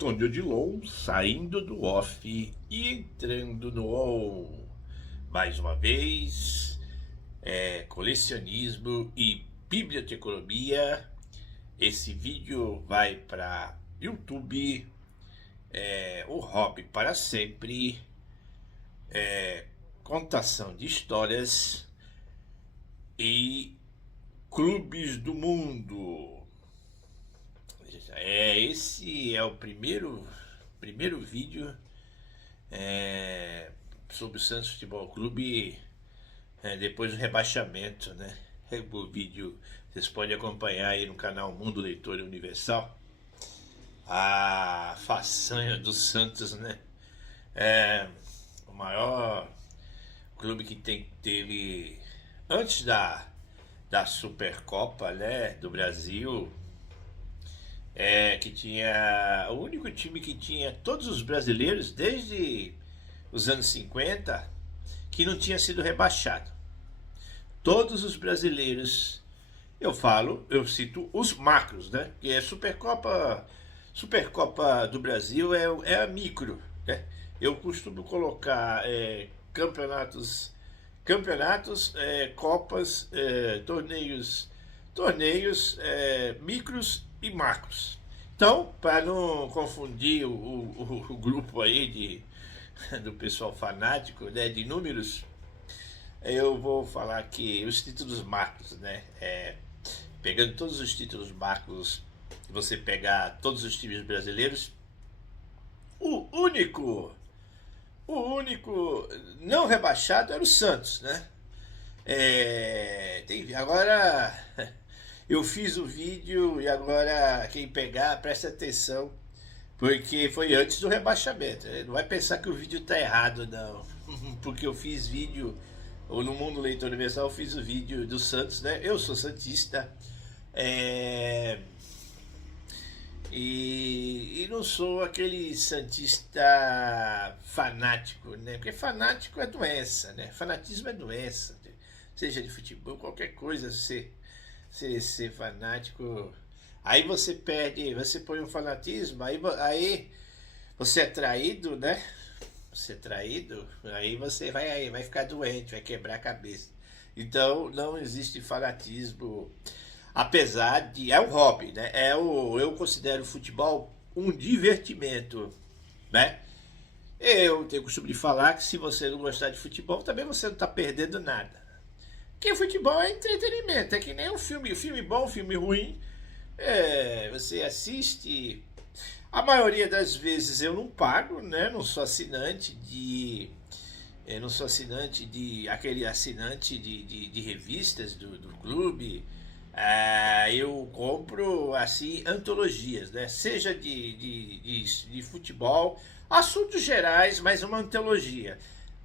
Antônio Odilon saindo do off e entrando no on. Mais uma vez, colecionismo e biblioteconomia. Esse vídeo vai para YouTube, o hobby para sempre, contação de histórias e clubes do mundo. Esse é o primeiro vídeo sobre o Santos Futebol Clube depois do rebaixamento, né? O vídeo vocês podem acompanhar aí no canal Mundo Leitor Universal. A façanha do Santos, né? O maior clube que teve antes da Supercopa, né, do Brasil. Que tinha o único time que tinha todos os brasileiros desde os anos 50 que não tinha sido rebaixado. Todos os brasileiros, eu cito os macros, né? Que é Supercopa do Brasil é a micro, né? Eu costumo colocar campeonatos, copas, torneios, micros e macros. Então, para não confundir o grupo aí do pessoal fanático, né, de números, eu vou falar aqui os títulos macros, né? Pegando todos os títulos macros, você pegar todos os times brasileiros, o único não rebaixado era o Santos, né? Agora eu fiz o vídeo e agora quem pegar, presta atenção, porque foi antes do rebaixamento. Não vai pensar que o vídeo tá errado, não. Porque eu fiz vídeo, ou no Mundo Leitor Universal eu fiz o vídeo do Santos, né? Eu sou santista. E não sou aquele santista fanático, né? Porque fanático é doença, né? Fanatismo é doença. Seja de futebol, qualquer coisa, ser fanático. Aí você perde, você põe um fanatismo, aí você é traído, né? Você é traído, aí você vai ficar doente, vai quebrar a cabeça. Então não existe fanatismo. Apesar de... é um hobby, né? Eu considero o futebol um divertimento, né? Eu tenho o costume de falar que se você não gostar de futebol, também você não está perdendo nada. Porque futebol é entretenimento, é que nem um filme bom, filme ruim. Você assiste... A maioria das vezes eu não pago, né? Não sou assinante de... aquele assinante de revistas do clube. Eu compro assim antologias, né? Seja de futebol, assuntos gerais, mas uma antologia.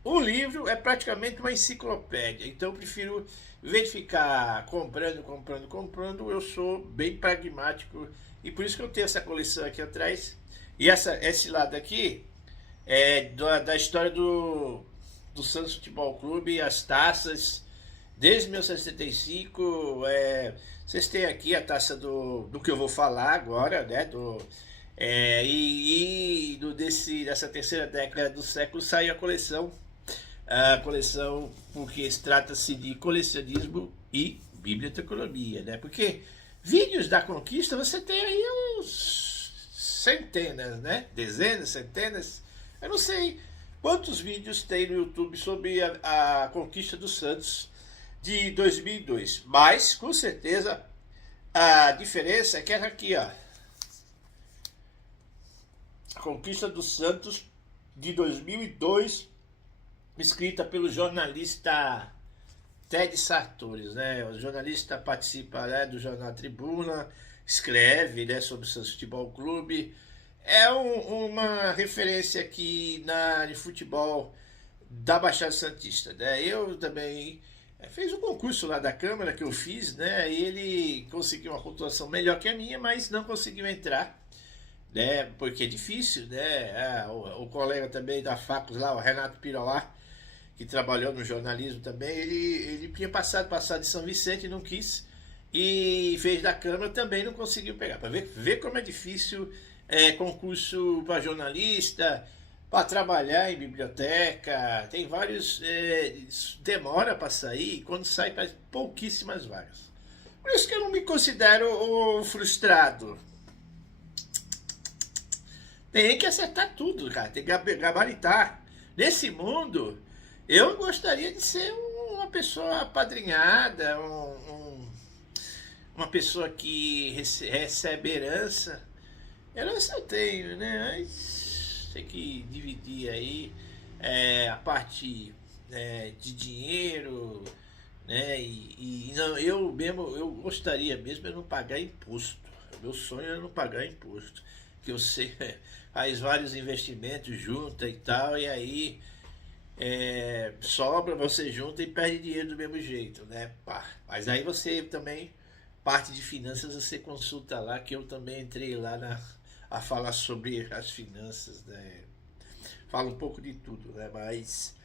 Um livro é praticamente uma enciclopédia, então eu prefiro, em vez de ficar comprando, eu sou bem pragmático e por isso que eu tenho essa coleção aqui atrás. E esse lado aqui é da história do Santos Futebol Clube, as taças. Desde 1975, vocês têm aqui a taça do que eu vou falar agora, né? Dessa terceira década do século saiu a coleção. A coleção, porque trata-se de colecionismo e biblioteconomia, né? Porque vídeos da conquista você tem aí uns centenas, né? Dezenas, centenas. Eu não sei quantos vídeos tem no YouTube sobre a conquista do Santos de 2002, mas com certeza a diferença é que essa aqui, ó, a conquista do Santos de 2002, escrita pelo jornalista Ted Sartori, né? O jornalista participa, né, do jornal Tribuna, escreve, né, sobre o Santos Futebol Clube. É uma referência aqui de futebol da Baixada Santista, né? Eu também fez um concurso lá da Câmara que eu fiz, né? E ele conseguiu uma pontuação melhor que a minha, mas não conseguiu entrar, né? Porque é difícil, né? O colega também da Facos lá, o Renato Pirolá, que trabalhou no jornalismo também, ele tinha passado de São Vicente, não quis, e fez da Câmara, também não conseguiu pegar. Para ver como é difícil concurso para jornalista, para trabalhar em biblioteca, tem vários, demora para sair, e quando sai, faz pouquíssimas vagas. Por isso que eu não me considero o frustrado. Tem que acertar tudo, cara, tem que gabaritar. Nesse mundo, eu gostaria de ser uma pessoa apadrinhada, uma pessoa que recebe herança. Herança eu tenho, né? Mas tem que dividir aí a parte de dinheiro, né? E não, eu gostaria mesmo de não pagar imposto. Meu sonho é não pagar imposto. Que eu sei, faz vários investimentos, junta e tal, e aí sobra, você junta e perde dinheiro do mesmo jeito, né? Pá. Mas aí você também, parte de finanças, você consulta lá, que eu também entrei lá a falar sobre as finanças, né? Falo um pouco de tudo, né? Mas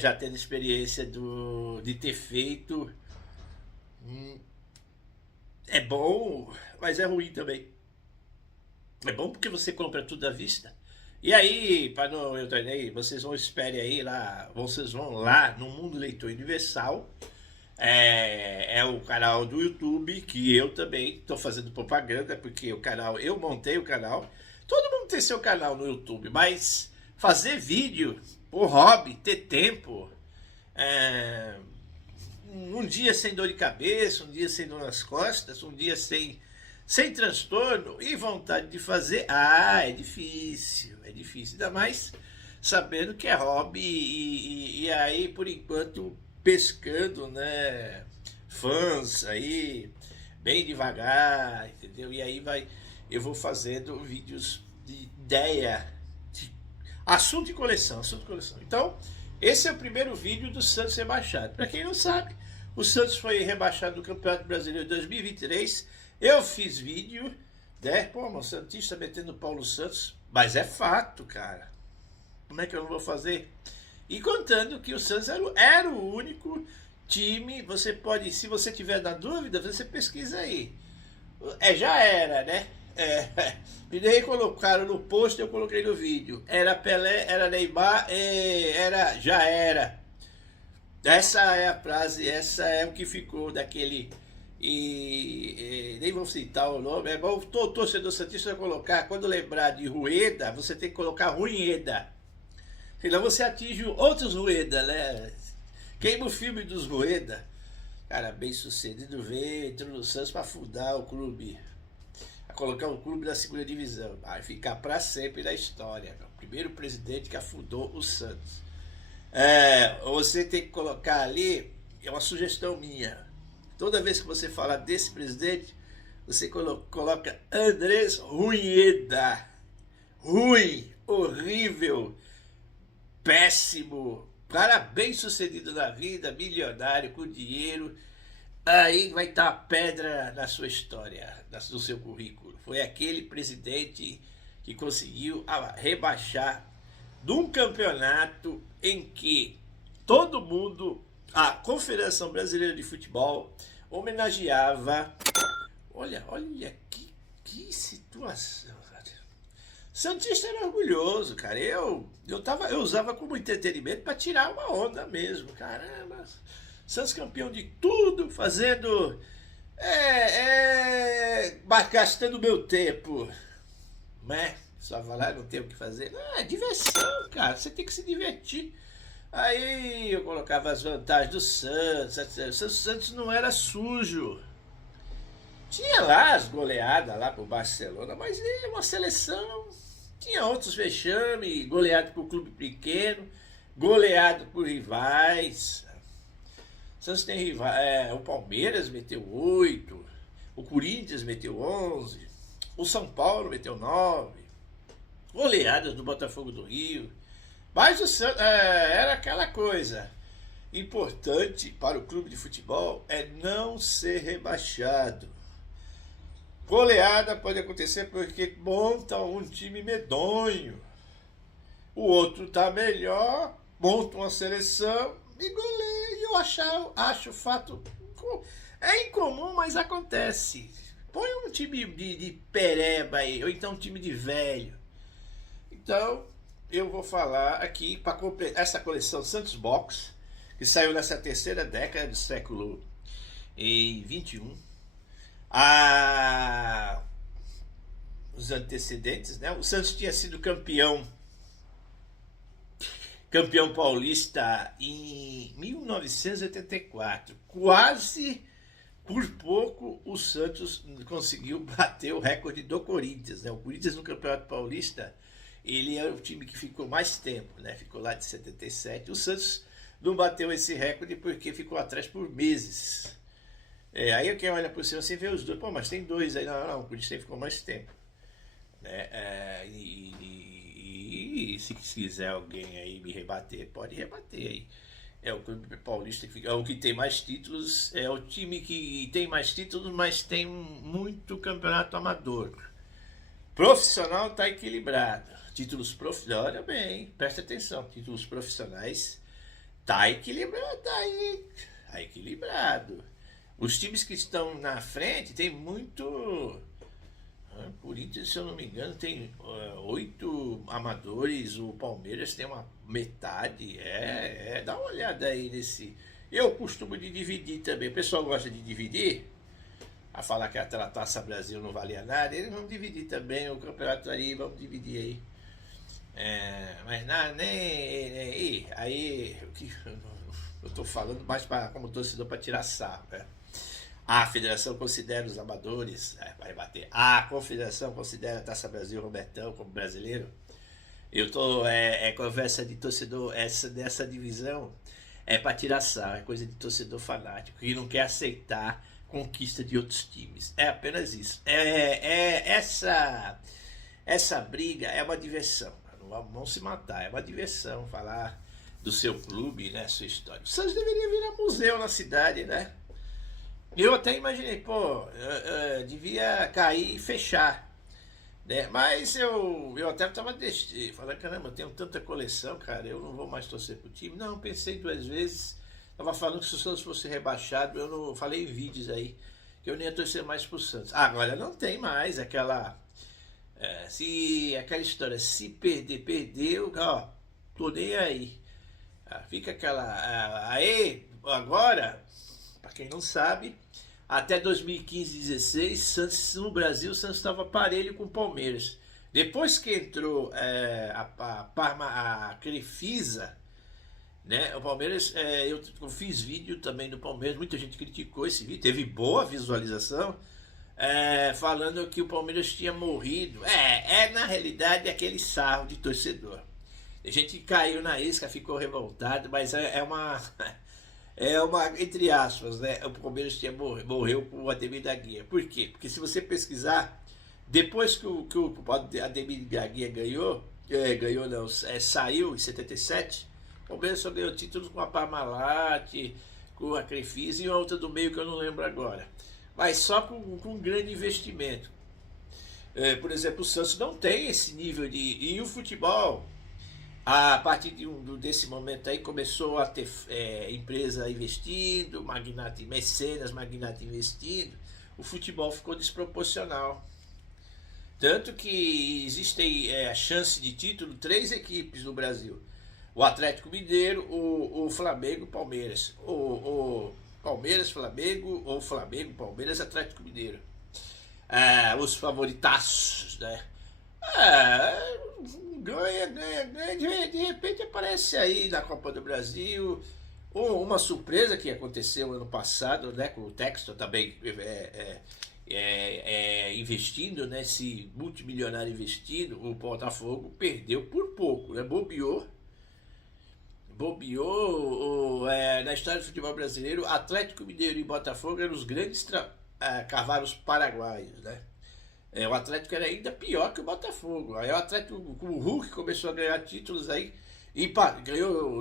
já tendo experiência de ter feito, é bom, mas é ruim também. É bom porque você compra tudo à vista. E aí, para não eu treinei, vocês vão espere aí lá, vocês vão lá no Mundo Leitor Universal. É o canal do YouTube que eu também estou fazendo propaganda, porque o canal, eu montei o canal. Todo mundo tem seu canal no YouTube, mas fazer vídeo por hobby, ter tempo, um dia sem dor de cabeça, um dia sem dor nas costas, um dia sem transtorno e vontade de fazer, é difícil, ainda mais sabendo que é hobby e aí por enquanto pescando, né, fãs aí, bem devagar, entendeu? E aí eu vou fazendo vídeos de ideia, de assunto de coleção. Então, esse é o primeiro vídeo do Santos rebaixado. Para quem não sabe, o Santos foi rebaixado do Campeonato Brasileiro de 2023. Eu fiz vídeo, né? Pô, meu Santista metendo o Paulo Santos, mas é fato, cara. Como é que eu não vou fazer? E contando que o Santos era o único time, você pode, se você tiver na dúvida, você pesquisa aí. Já era, né? Me daí colocaram no post, eu coloquei no vídeo. Era Pelé, era Neymar, já era. Essa é a frase, essa é o que ficou daquele. Nem vou citar o nome, é igual todo torcedor santista vai colocar, quando lembrar de Rueda, você tem que colocar Rueda. Senão você atinge outros Rueda, né? Queima o filme dos Rueda. Cara, bem sucedido veio, entrou no Santos para fundar o clube. A colocar o clube na segunda divisão. Vai ficar para sempre na história. O primeiro presidente que afundou o Santos. Você tem que colocar ali, é uma sugestão minha. Toda vez que você falar desse presidente, você coloca Andrés Rueda. Ruim, horrível, péssimo, cara bem sucedido na vida, milionário, com dinheiro. Aí vai estar a pedra na sua história, no seu currículo. Foi aquele presidente que conseguiu rebaixar de um campeonato em que todo mundo, a Confederação Brasileira de Futebol, homenageava. Olha que situação. Santista era orgulhoso, cara. Eu usava como entretenimento para tirar uma onda mesmo. Caramba, Santos campeão de tudo, fazendo. Gastando meu tempo. Né? Só falar, não tem o que fazer. É diversão, cara. Você tem que se divertir. Aí eu colocava as vantagens do Santos. O Santos não era sujo. Tinha lá as goleadas lá pro Barcelona, mas é uma seleção. Tinha outros vexames, goleado por clube pequeno, goleado por rivais. O Santos tem rivais. O Palmeiras meteu 8, o Corinthians meteu 11, o São Paulo meteu 9, goleadas do Botafogo do Rio. Mas o Santos era aquela coisa. Importante para o clube de futebol é não ser rebaixado. Goleada pode acontecer porque montam um time medonho. O outro tá melhor, monta uma seleção e goleia. Eu acho fato. É incomum, mas acontece. Põe um time de pereba aí, ou então um time de velho. Então, eu vou falar aqui para completar essa coleção Santos Box, que saiu nessa terceira década do século XXI. Os antecedentes, né? O Santos tinha sido campeão paulista em 1984. Quase por pouco o Santos conseguiu bater o recorde do Corinthians, né? O Corinthians no Campeonato Paulista, ele é o time que ficou mais tempo, né? Ficou lá de 77. O Santos não bateu esse recorde porque ficou atrás por meses. Aí quem olha por cima assim vê os dois. Pô, mas tem dois aí. Não, o Corinthians ficou mais tempo. Né? E se quiser alguém aí me rebater, pode rebater aí. É o Clube Paulista que é o que tem mais títulos, é o time que tem mais títulos, mas tem muito campeonato amador. Profissional tá equilibrado. Títulos profissionais, olha bem, presta atenção. Títulos profissionais tá equilibrado, tá equilibrado. Os times que estão na frente tem muito. Corinthians, se eu não me engano, tem 8 amadores. O Palmeiras tem uma metade. Dá uma olhada aí nesse. Eu costumo de dividir também. O pessoal gosta de dividir. A falar que a Taça Brasil não valia nada. Eles vão dividir também o campeonato aí. Vamos dividir aí. Mas nada, nem. Aí. Eu tô falando mais como torcedor para tirar sarro, né? A federação considera os amadores, vai bater. A confederação considera a Taça Brasil Robertão como brasileiro. Eu tô, conversa de torcedor, dessa divisão é para tirar sarro, é coisa de torcedor fanático que não quer aceitar conquista de outros times. É apenas isso. Essa briga é uma diversão. Não vão se matar, é uma diversão falar do seu clube, né, sua história. O Santos deveria virar museu na cidade, né? Eu até imaginei, devia cair e fechar, né? Mas eu até estava falando, caramba, eu tenho tanta coleção, cara, eu não vou mais torcer pro time. Não, pensei 2 vezes, estava falando que se o Santos fosse rebaixado, eu não falei em vídeos aí, que eu nem ia torcer mais pro Santos. Agora não tem mais aquela história, se perder, perdeu, ó, tô nem aí. Fica aquela, agora, para quem não sabe, até 2015 e 16, Santos, no Brasil, o Santos estava parelho com o Palmeiras. Depois que entrou a Crefisa, né, o Palmeiras, eu fiz vídeo também do Palmeiras, muita gente criticou esse vídeo, teve boa visualização, falando que o Palmeiras tinha morrido. Na realidade, aquele sarro de torcedor. A gente caiu na isca, ficou revoltado, mas é uma, entre aspas, né? O Palmeiras morreu com o Ademir da Guia. Por quê? Porque se você pesquisar, depois que o Ademir da Guia saiu em 77, o Palmeiras só ganhou títulos com a Parmalat, com a Crefisa e outra do meio que eu não lembro agora. Mas só com um grande investimento. Por exemplo, o Santos não tem esse nível de... E o futebol... A partir desse momento aí começou a ter empresa investindo, mecenas, magnata investindo, o futebol ficou desproporcional. Tanto que existem a chance de título 3 equipes no Brasil. O Atlético Mineiro, o Flamengo, o Palmeiras. O Palmeiras, Flamengo, ou Flamengo, Palmeiras, Atlético Mineiro. Os favoritaços, né? Ganha, de repente aparece aí na Copa do Brasil, uma surpresa que aconteceu ano passado, né, com o Textor também investindo, né, esse multimilionário investindo, o Botafogo perdeu por pouco, né, bobeou na história do futebol brasileiro. Atlético Mineiro e Botafogo eram os grandes cavalos paraguaios, né? O Atlético era ainda pior que o Botafogo. Aí o Atlético, com o Hulk, começou a ganhar títulos aí. E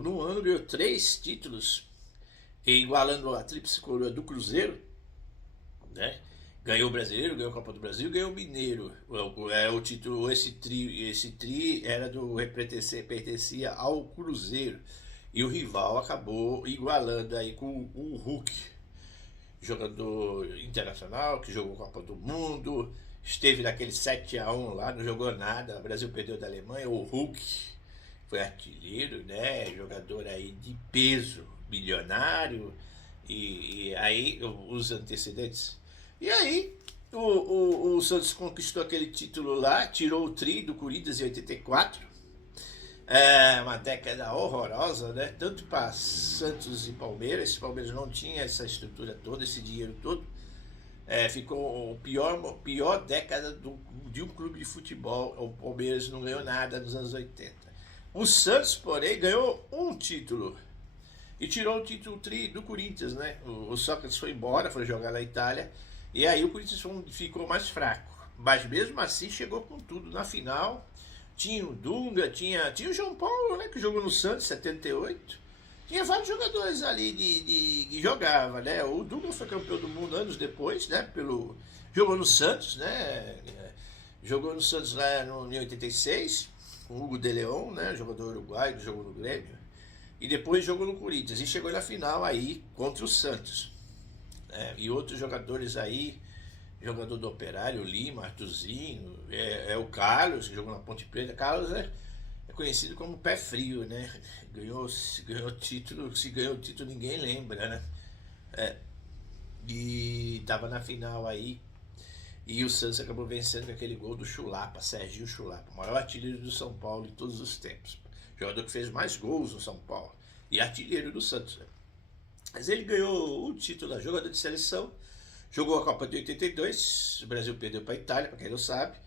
no ano ganhou 3 títulos, igualando a tríplice coroa do Cruzeiro, né? Ganhou o Brasileiro, ganhou a Copa do Brasil, ganhou o Mineiro. O título, esse tri era pertencia ao Cruzeiro. E o rival acabou igualando aí com o Hulk. jogador internacional que jogou Copa do Mundo, esteve naquele 7-1 lá, não jogou nada, o Brasil perdeu da Alemanha, o Hulk foi artilheiro, né? Jogador aí de peso, bilionário, e aí os antecedentes. E aí o Santos conquistou aquele título lá, tirou o tri do Corinthians em 84. Uma década horrorosa, né? Tanto para Santos e Palmeiras. Palmeiras não tinha essa estrutura toda, esse dinheiro todo. Ficou a pior década de um clube de futebol. O Palmeiras não ganhou nada nos anos 80. O Santos, porém, ganhou um título e tirou o título tri do Corinthians, né? O Sócrates foi embora, foi jogar na Itália, e aí o Corinthians ficou mais fraco. Mas mesmo assim chegou com tudo na final. Tinha o Dunga, tinha o João Paulo, né, que jogou no Santos em 78. Tinha vários jogadores ali que jogavam, né? O Dunga foi campeão do mundo anos depois, né? Jogou no Santos, né? Jogou no Santos lá em 86, com o Hugo de Leon, né? Jogador uruguaio, que jogou no Grêmio. E depois jogou no Corinthians e chegou na final aí contra o Santos. E outros jogadores aí, jogador do Operário, o Lima, Arthurzinho, o Carlos, que jogou na Ponte Preta. Carlos é conhecido como pé frio, né? Ganhou título, se ganhou o título ninguém lembra, né? E tava na final aí, e o Santos acabou vencendo com aquele gol do Chulapa, Serginho Chulapa, o maior artilheiro do São Paulo em todos os tempos. Jogador que fez mais gols no São Paulo e artilheiro do Santos, né? Mas ele ganhou o título da jogador de seleção, jogou a Copa de 82, o Brasil perdeu para a Itália, para quem não sabe,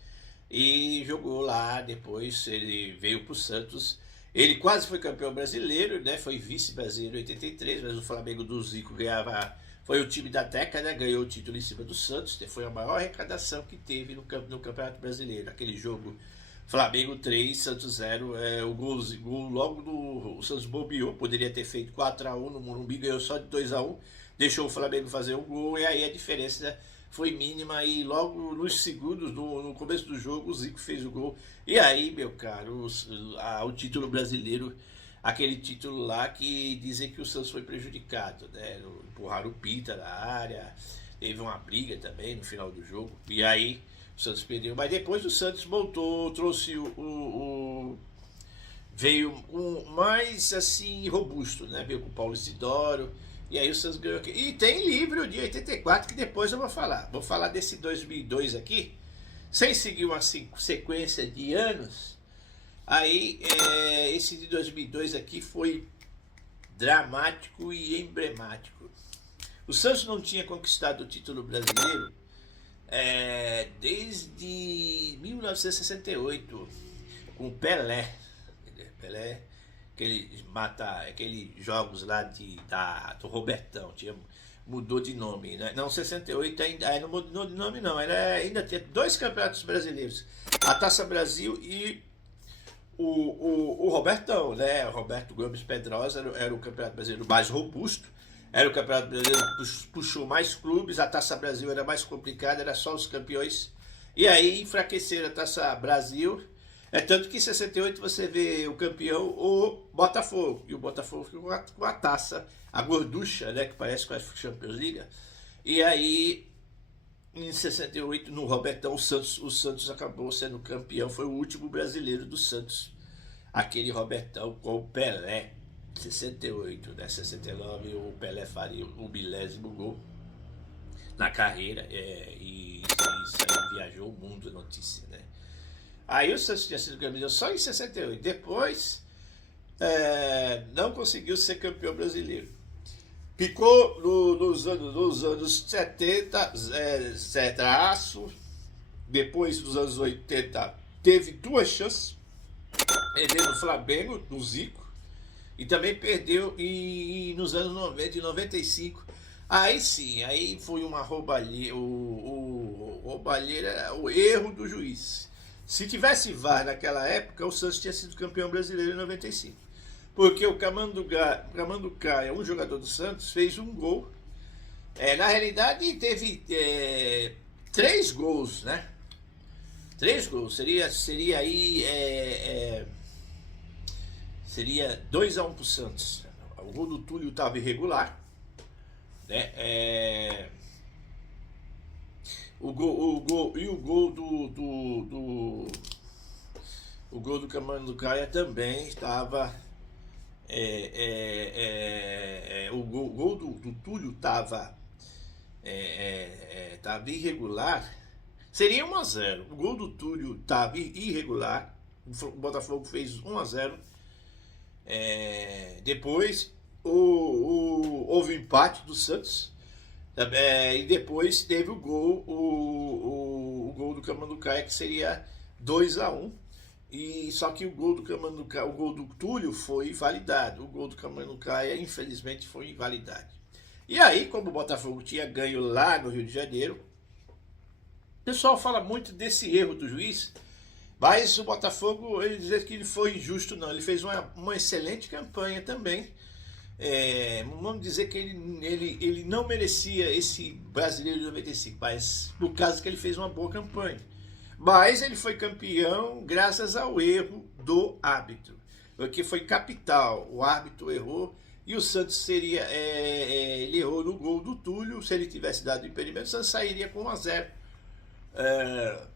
e jogou lá. Depois ele veio para o Santos, ele quase foi campeão brasileiro, né? Foi vice-brasileiro em 83, mas o Flamengo do Zico ganhava, foi o time da década, ganhou o título em cima do Santos, foi a maior arrecadação que teve no Campeonato Brasileiro, aquele jogo Flamengo 3, Santos 0, o gol logo o Santos bobeou, poderia ter feito 4-1 no Morumbi, ganhou só de 2-1, deixou o Flamengo fazer um gol, e aí a diferença foi mínima, e logo nos segundos, no começo do jogo, o Zico fez o gol, e aí, meu caro, o título brasileiro, aquele título lá que dizem que o Santos foi prejudicado, né? Empurraram o Pita na área, teve uma briga também no final do jogo, e aí o Santos perdeu, mas depois o Santos voltou, trouxe veio mais assim robusto, né? Veio com o Paulo Isidoro, e aí o Santos ganhou aqui. E tem livro de 84 que depois eu vou falar. Vou falar desse 2002 aqui, sem seguir uma sequência de anos. Aí esse de 2002 aqui foi dramático e emblemático. O Santos não tinha conquistado o título brasileiro desde 1968, com o Pelé. Pelé, aqueles jogos lá do Robertão, mudou de nome, né? Não, 68 ainda não mudou de nome não, ainda tinha 2 campeonatos brasileiros, a Taça Brasil e o Robertão, né? O Roberto Gomes Pedrosa era o campeonato brasileiro mais robusto, era o campeonato brasileiro que puxou mais clubes, a Taça Brasil era mais complicada, era só os campeões, e aí enfraqueceram a Taça Brasil. Tanto que em 68 você vê o campeão, o Botafogo, e o Botafogo ficou com a taça, a gorducha, né, que parece com a Champions League. E aí, em 68, no Robertão, o Santos acabou sendo campeão, foi o último brasileiro do Santos, aquele Robertão com o Pelé, 68, né, 69, o Pelé faria o 1000º gol na carreira, e isso aí viajou o mundo, a notícia, né. Aí o Santos tinha sido campeão só em 68. Depois não conseguiu ser campeão brasileiro. Ficou nos anos 70, depois dos anos 80, teve 2 chances. Perdeu no Flamengo, no Zico, e também perdeu nos anos 90 e 95. Aí sim, aí foi uma roubalheira, roubalheira, o erro do juiz. Se tivesse VAR naquela época, o Santos tinha sido campeão brasileiro em 95. Porque o Camanducaia, um jogador do Santos, fez um gol. Na realidade, teve 3 gols, né? 3 gols. Seria aí... seria 2-1 pro Santos. O gol do Túlio estava irregular, né? o gol o gol do Camanducaia também estava. O gol do Túlio estava tava irregular. Seria 1-0. O gol do Túlio estava irregular. O Botafogo fez 1-0. Depois houve empate do Santos. E depois teve o gol do Camanducaia, que seria 2-1. E só que o gol do Camanducaia, o gol do Túlio foi invalidado. O gol do Camanducaia, infelizmente, foi invalidado. E aí, como o Botafogo tinha ganho lá no Rio de Janeiro, o pessoal fala muito desse erro do juiz, mas o Botafogo, ele diz que ele foi injusto, não. Ele fez uma excelente campanha também. Vamos dizer que ele não merecia esse Brasileiro de 95, mas por causa que ele fez uma boa campanha. Mas ele foi campeão graças ao erro do árbitro, porque foi capital. O árbitro errou e o Santos seria. Ele errou no gol do Túlio. Se ele tivesse dado impedimento, o Santos sairia com 1-0.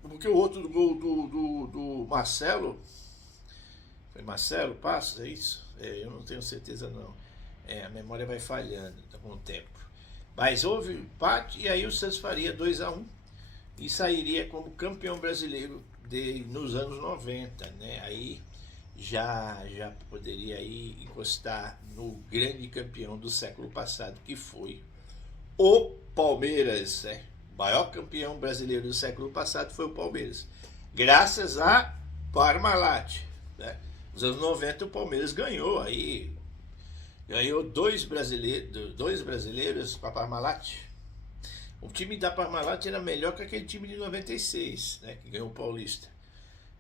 Porque o outro gol do Marcelo. Foi Marcelo Passos, é isso? Eu não tenho certeza não. A memória vai falhando com o tempo. Mas houve empate e aí o Santos faria 2-1 e sairia como campeão brasileiro nos anos 90, né? Aí já poderia aí encostar no grande campeão do século passado, que foi o Palmeiras, né? O maior campeão brasileiro do século passado foi o Palmeiras, graças a Parmalat, né? Nos anos 90 o Palmeiras ganhou dois brasileiros com a Parmalat. O time da Parmalat era melhor que aquele time de 96, né, que ganhou o Paulista.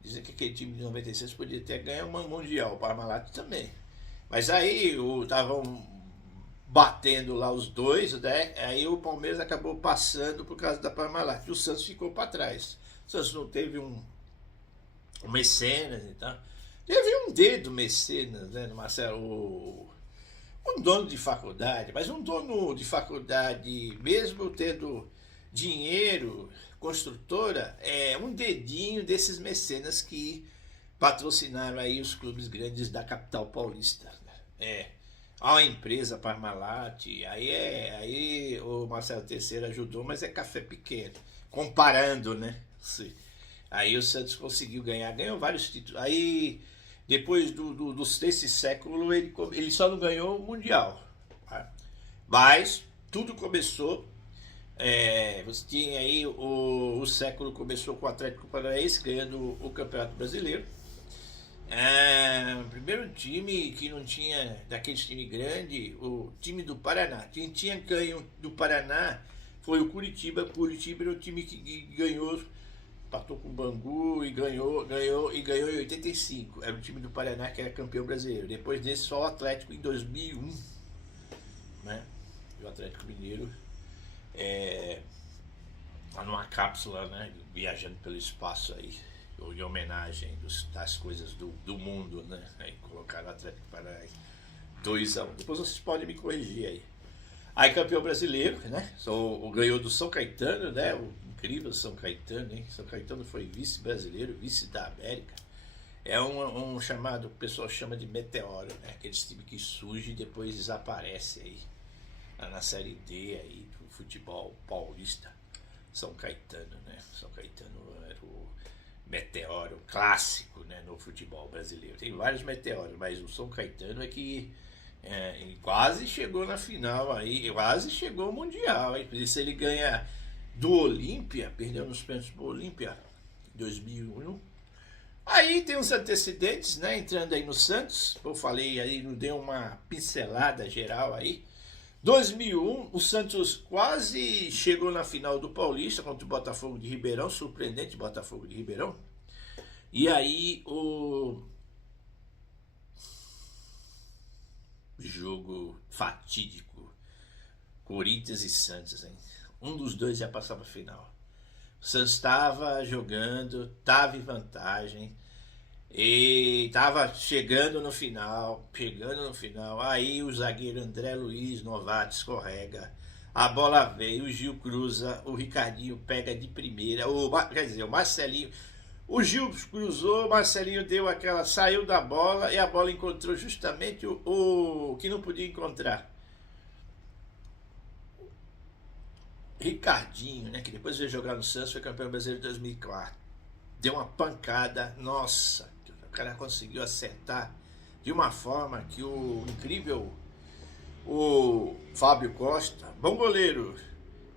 Dizem que aquele time de 96 podia até ganhar uma Mundial, o Parmalat também. Mas aí estavam batendo lá os dois, né? Aí o Palmeiras acabou passando por causa da Parmalat. E o Santos ficou para trás. O Santos não teve um mecenas e tal. Teve um dedo mecenas, né, no Marcelo. Um dono de faculdade, mas um dono de faculdade, mesmo tendo dinheiro, construtora, um dedinho desses mecenas que patrocinaram aí os clubes grandes da capital paulista. A empresa Parmalat, aí o Marcelo Teixeira ajudou, mas é café pequeno, comparando, né? Aí o Santos conseguiu ganhou vários títulos. Aí depois desse século, ele só não ganhou o Mundial. Tá? Mas tudo começou. Você tinha aí o século começou com o Atlético Paranaense ganhando o Campeonato Brasileiro. O primeiro time que não tinha, daquele time grande, o time do Paraná. Quem tinha ganho do Paraná foi o Curitiba. Curitiba era o time que ganhou. Empatou com o Bangu e ganhou em 85. Era o time do Paraná que era campeão brasileiro. Depois desse, só o Atlético em 2001. Né? E o Atlético Mineiro lá numa cápsula, né? Viajando pelo espaço aí, em homenagem das coisas do mundo, né? Aí colocaram o Atlético Paranaense 2-1. Depois vocês podem me corrigir aí. Aí campeão brasileiro, né? Ganhou do São Caetano, né? O incrível São Caetano, hein? São Caetano foi vice-brasileiro, vice da América. É um chamado, o pessoal chama de meteoro, né? Aqueles times que surge e depois desaparece aí. Na Série D aí, do futebol paulista. São Caetano, né? São Caetano era o meteoro clássico, né? No futebol brasileiro. Tem vários meteoros, mas o São Caetano é que quase chegou na final aí, quase chegou ao Mundial, hein? Por isso ele ganha do Olímpia, perdeu nos pênaltis pro Olímpia em 2001. Aí tem os antecedentes, né? Entrando aí no Santos, eu falei aí, não deu uma pincelada geral aí. 2001, o Santos quase chegou na final do Paulista contra o Botafogo de Ribeirão, surpreendente Botafogo de Ribeirão. E aí o jogo fatídico, Corinthians e Santos, hein? Um dos dois já passava a final. O Santos estava jogando, estava em vantagem e estava chegando no final. Aí o zagueiro André Luiz Novato escorrega, A bola veio, o Gil cruza, o Ricardinho pega de primeira, quer dizer, o Marcelinho. O Gil cruzou, o Marcelinho deu aquela, saiu da bola e a bola encontrou justamente o que não podia encontrar. Ricardinho, né, que depois veio jogar no Santos, foi campeão brasileiro de 2004. Deu uma pancada, nossa, o cara conseguiu acertar de uma forma que o incrível, o Fábio Costa, bom goleiro,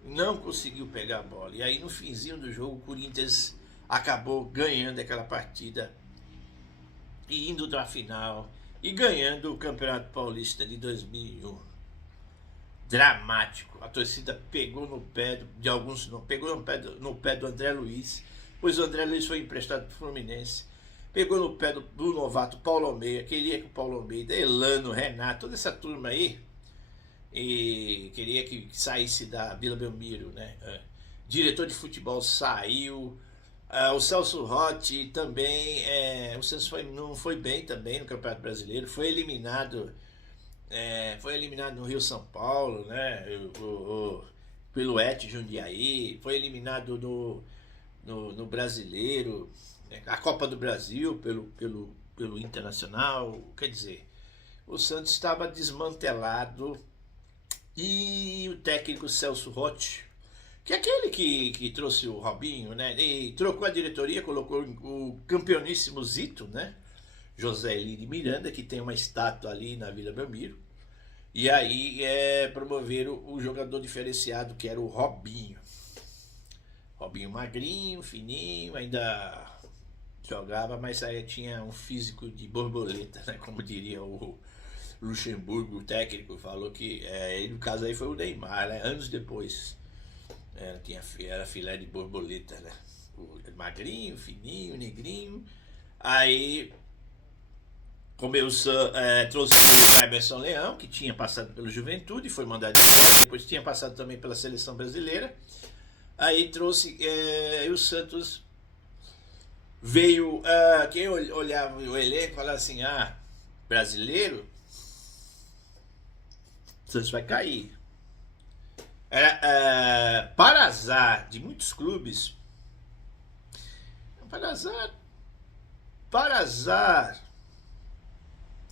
não conseguiu pegar a bola. E aí no finzinho do jogo o Corinthians acabou ganhando aquela partida e indo para a final e ganhando o Campeonato Paulista de 2001. Dramático. A torcida pegou no pé de alguns, não, pegou no pé do André Luiz, pois o André Luiz foi emprestado para o Fluminense. Pegou no pé do novato Paulo Almeida, queria que o Paulo Almeida, Elano, Renato, toda essa turma aí, e queria que saísse da Vila Belmiro, né? Diretor de futebol saiu, o Celso Rotti também, o Santos não foi bem também no Campeonato Brasileiro, foi eliminado no Rio São Paulo, né? Pelo Et Jundiaí, foi eliminado no Brasileiro, né? A Copa do Brasil pelo Internacional, quer dizer, o Santos estava desmantelado. E o técnico Celso Rotti, que é aquele que trouxe o Robinho, né? E trocou a diretoria, colocou o campeoníssimo Zito, né? José Elide Miranda, que tem uma estátua ali na Vila Belmiro. E aí promoveram o jogador diferenciado, que era o Robinho. Robinho magrinho, fininho, ainda jogava, mas aí tinha um físico de borboleta, né? Como diria o Luxemburgo, o técnico, falou que no caso aí foi o Neymar, né? Anos depois. Era filé de borboleta, né? Magrinho, fininho, negrinho. Aí trouxe o Emerson Leão, que tinha passado pelo Juventude, foi mandado embora, depois tinha passado também pela seleção brasileira. Aí trouxe o Santos veio, quem olhava o elenco falava assim, brasileiro, o Santos vai cair. Para azar de muitos clubes,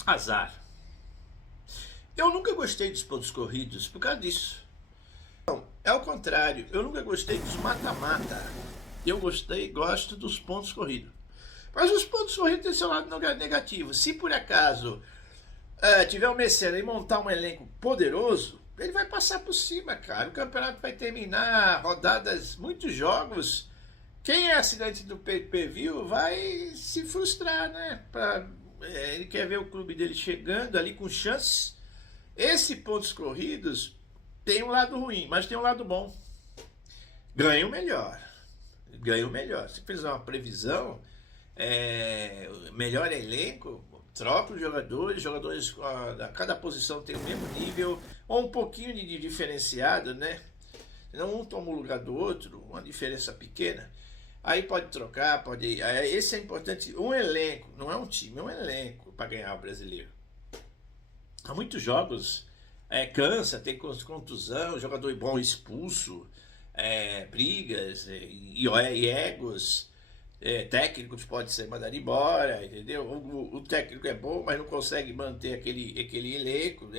azar. Eu nunca gostei dos pontos corridos por causa disso. Não, é o contrário, eu nunca gostei dos mata-mata. Eu gosto dos pontos corridos. Mas os pontos corridos têm seu lado negativo. Se por acaso tiver um Messena e montar um elenco poderoso, ele vai passar por cima, cara. O campeonato vai terminar, rodadas, muitos jogos. Quem é assinante do pay-per-view vai se frustrar, né? Ele quer ver o clube dele chegando ali com chances. Esse pontos corridos tem um lado ruim, mas tem um lado bom. Ganha o melhor. Se fizer uma previsão, melhor elenco, troca os jogadores a cada posição tem o mesmo nível, ou um pouquinho de diferenciado, né? Não um toma o lugar do outro, uma diferença pequena. Aí pode trocar, esse é importante, um elenco, não é um time, é um elenco para ganhar o brasileiro. Há muitos jogos, cansa, tem contusão, jogador bom expulso, brigas e egos, técnicos pode ser mandado embora, entendeu? O técnico é bom, mas não consegue manter aquele elenco,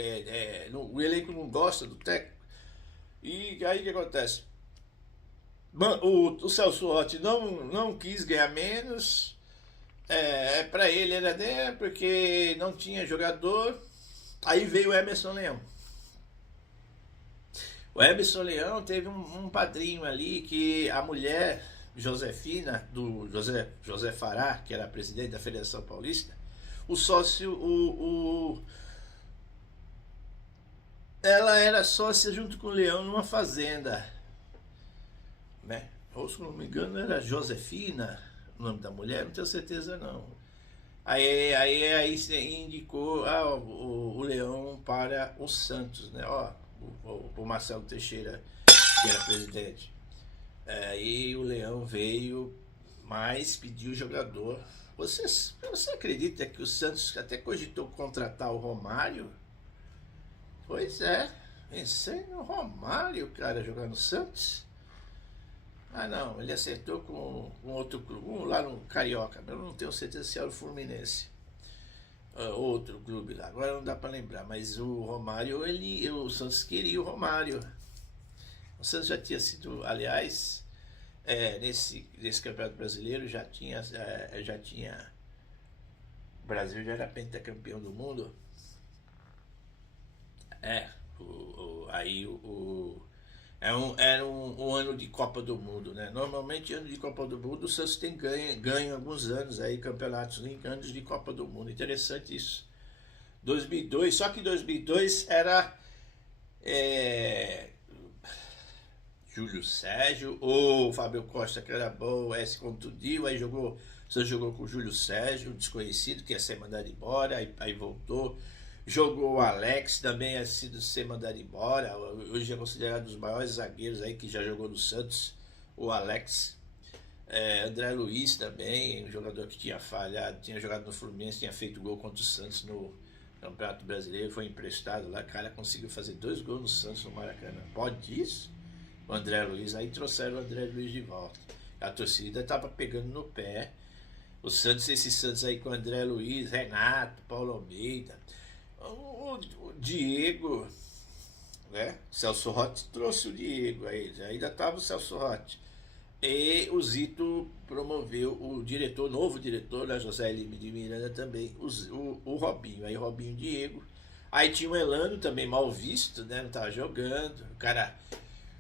o elenco não gosta do técnico. E aí o que acontece? O Celso Rotti não quis ganhar menos, para ele era porque não tinha jogador. Aí veio o Emerson Leão. O Emerson Leão teve um padrinho ali que a mulher Josefina, do José Fará, que era presidente da Federação Paulista, o sócio, ela era sócia junto com o Leão numa fazenda, né? Ou se não me engano era Josefina, o nome da mulher, não tenho certeza não. Aí se indicou o Leão para o Santos, né? O Marcelo Teixeira, que era presidente. Aí o Leão veio, mas pediu o jogador. Você acredita que o Santos até cogitou contratar o Romário? Pois é. Pensei no Romário, cara, jogar no Santos. Ah, não, ele acertou com outro clube, um lá no Carioca, mas eu não tenho certeza se era o Fluminense. Outro clube lá, agora não dá pra lembrar, mas o Romário, o Santos queria o Romário. O Santos já tinha sido, aliás, nesse Campeonato Brasileiro o Brasil já era pentacampeão do mundo. É, aí era um ano de Copa do Mundo, né? Normalmente, ano de Copa do Mundo, o Santos ganha alguns anos aí, campeonatos em anos de Copa do Mundo. Interessante isso. 2002, só que 2002 era Júlio Sérgio ou Fábio Costa, que era bom, se contundiu, aí o Santos jogou com o Júlio Sérgio, um desconhecido, que ia ser mandado embora, aí voltou. Jogou o Alex, também ia sido ser mandado embora. Hoje é considerado um dos maiores zagueiros aí que já jogou no Santos, o Alex. André Luiz também, um jogador que tinha falhado, tinha jogado no Fluminense, tinha feito gol contra o Santos no Campeonato Brasileiro, foi emprestado lá, o cara conseguiu fazer 2 gols no Santos no Maracanã. Pode isso? O André Luiz, aí trouxeram o André Luiz de volta. A torcida estava pegando no pé. O Santos, esse Santos aí com o André Luiz, Renato, Paulo Almeida, o Diego, né? Celso Rotti trouxe o Diego aí, ainda estava o Celso Rotti. E o Zito promoveu o novo diretor, né, José Lima de Miranda também, o Robinho, aí Robinho e Diego. Aí tinha o Elano também mal visto, né? Não estava jogando.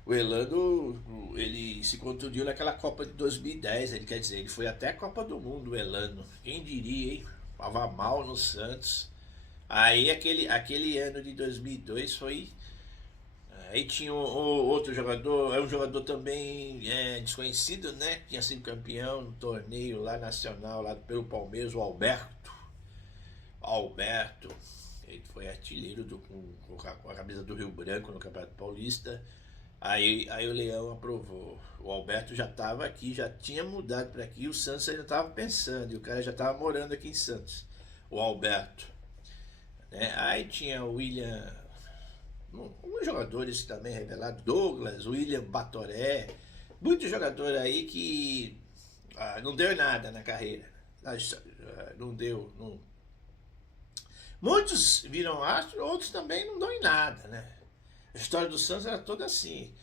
O Elano, ele se contundiu naquela Copa de 2010, quer dizer, ele foi até a Copa do Mundo, o Elano. Quem diria, hein? Tava mal no Santos. Aí aquele ano de 2002 foi. Aí tinha outro jogador, um jogador também desconhecido, né? Que tinha sido campeão no torneio lá nacional, lá pelo Palmeiras, o Alberto. Ele foi artilheiro com a camisa do Rio Branco no Campeonato Paulista. Aí o Leão aprovou. O Alberto já estava aqui, já tinha mudado para aqui, o Santos ainda estava pensando, e o cara já estava morando aqui em Santos, o Alberto. Né? Aí tinha o William, alguns jogadores também revelados, Douglas, William Batoré, muitos jogadores aí que não deu nada na carreira. Não deu. Não. Muitos viram astro, outros também não dão em nada, né? A história do Santos era toda assim.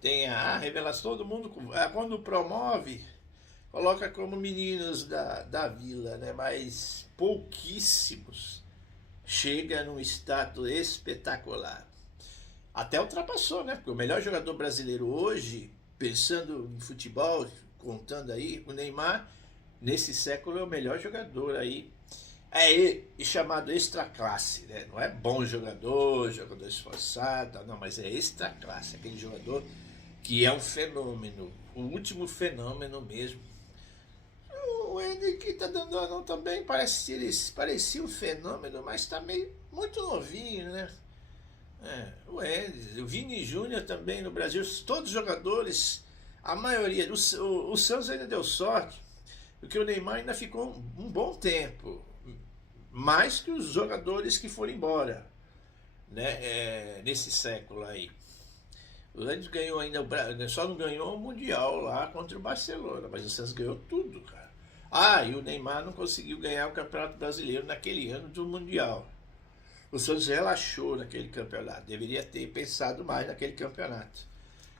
Tem a revelação, todo mundo, quando promove, coloca como meninos da vila, né? Mas pouquíssimos chega num status espetacular. Até ultrapassou, né? Porque o melhor jogador brasileiro hoje, pensando em futebol, contando aí, o Neymar, nesse século é o melhor jogador aí. Chamado extra classe, né? Não é bom jogador esforçado, não, mas é extra classe, aquele jogador que é um fenômeno, o último fenômeno mesmo. O Henrique tá dando anão também, parecia um fenômeno, mas tá muito novinho, né? O Vini Júnior também no Brasil, todos os jogadores, a maioria, o Santos ainda deu sorte, porque o Neymar ainda ficou um bom tempo, mais que os jogadores que foram embora, né? Nesse século aí. O Santos ganhou ainda, só não ganhou o Mundial lá contra o Barcelona, mas o Santos ganhou tudo, cara. E o Neymar não conseguiu ganhar o Campeonato Brasileiro naquele ano do Mundial. O Santos relaxou naquele campeonato, deveria ter pensado mais naquele campeonato.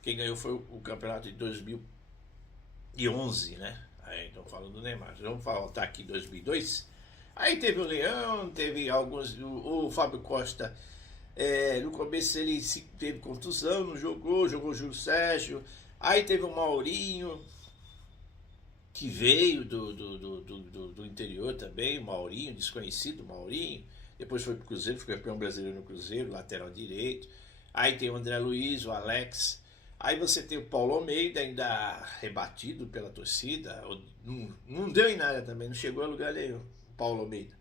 Quem ganhou foi o campeonato de 2011, né? Aí estão falando do Neymar. Vamos voltar aqui em 2002. Aí teve o Leão, teve alguns. O Fábio Costa, no começo ele teve contusão, não jogou o Júlio Sérgio. Aí teve o Maurinho, que veio do interior também, o Maurinho, desconhecido Maurinho. Depois foi pro Cruzeiro, foi campeão brasileiro no Cruzeiro, lateral direito. Aí tem o André Luiz, o Alex. Aí você tem o Paulo Almeida, ainda rebatido pela torcida. Não deu em nada também, não chegou a lugar nenhum. Paulo Almeida.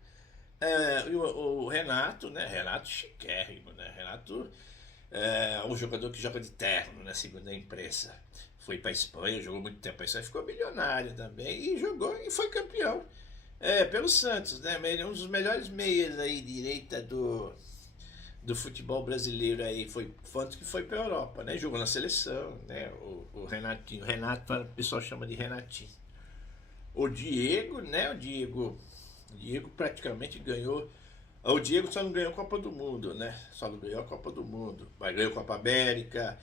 O Renato, né? Renato chiquérrimo, né? Renato é um jogador que joga de terno, né? Segundo a imprensa. Foi para Espanha, jogou muito tempo aí, ficou milionário também e jogou e foi campeão pelo Santos, né? Ele é um dos melhores meias aí, direita do futebol brasileiro aí foi quanto que foi para a Europa, né? Jogou na seleção, né? O Renatinho, Renato, o pessoal chama de Renatinho. O Diego, né? O Diego praticamente ganhou. O Diego só não ganhou a Copa do Mundo, né? Só não ganhou a Copa do Mundo. Mas ganhou a Copa América,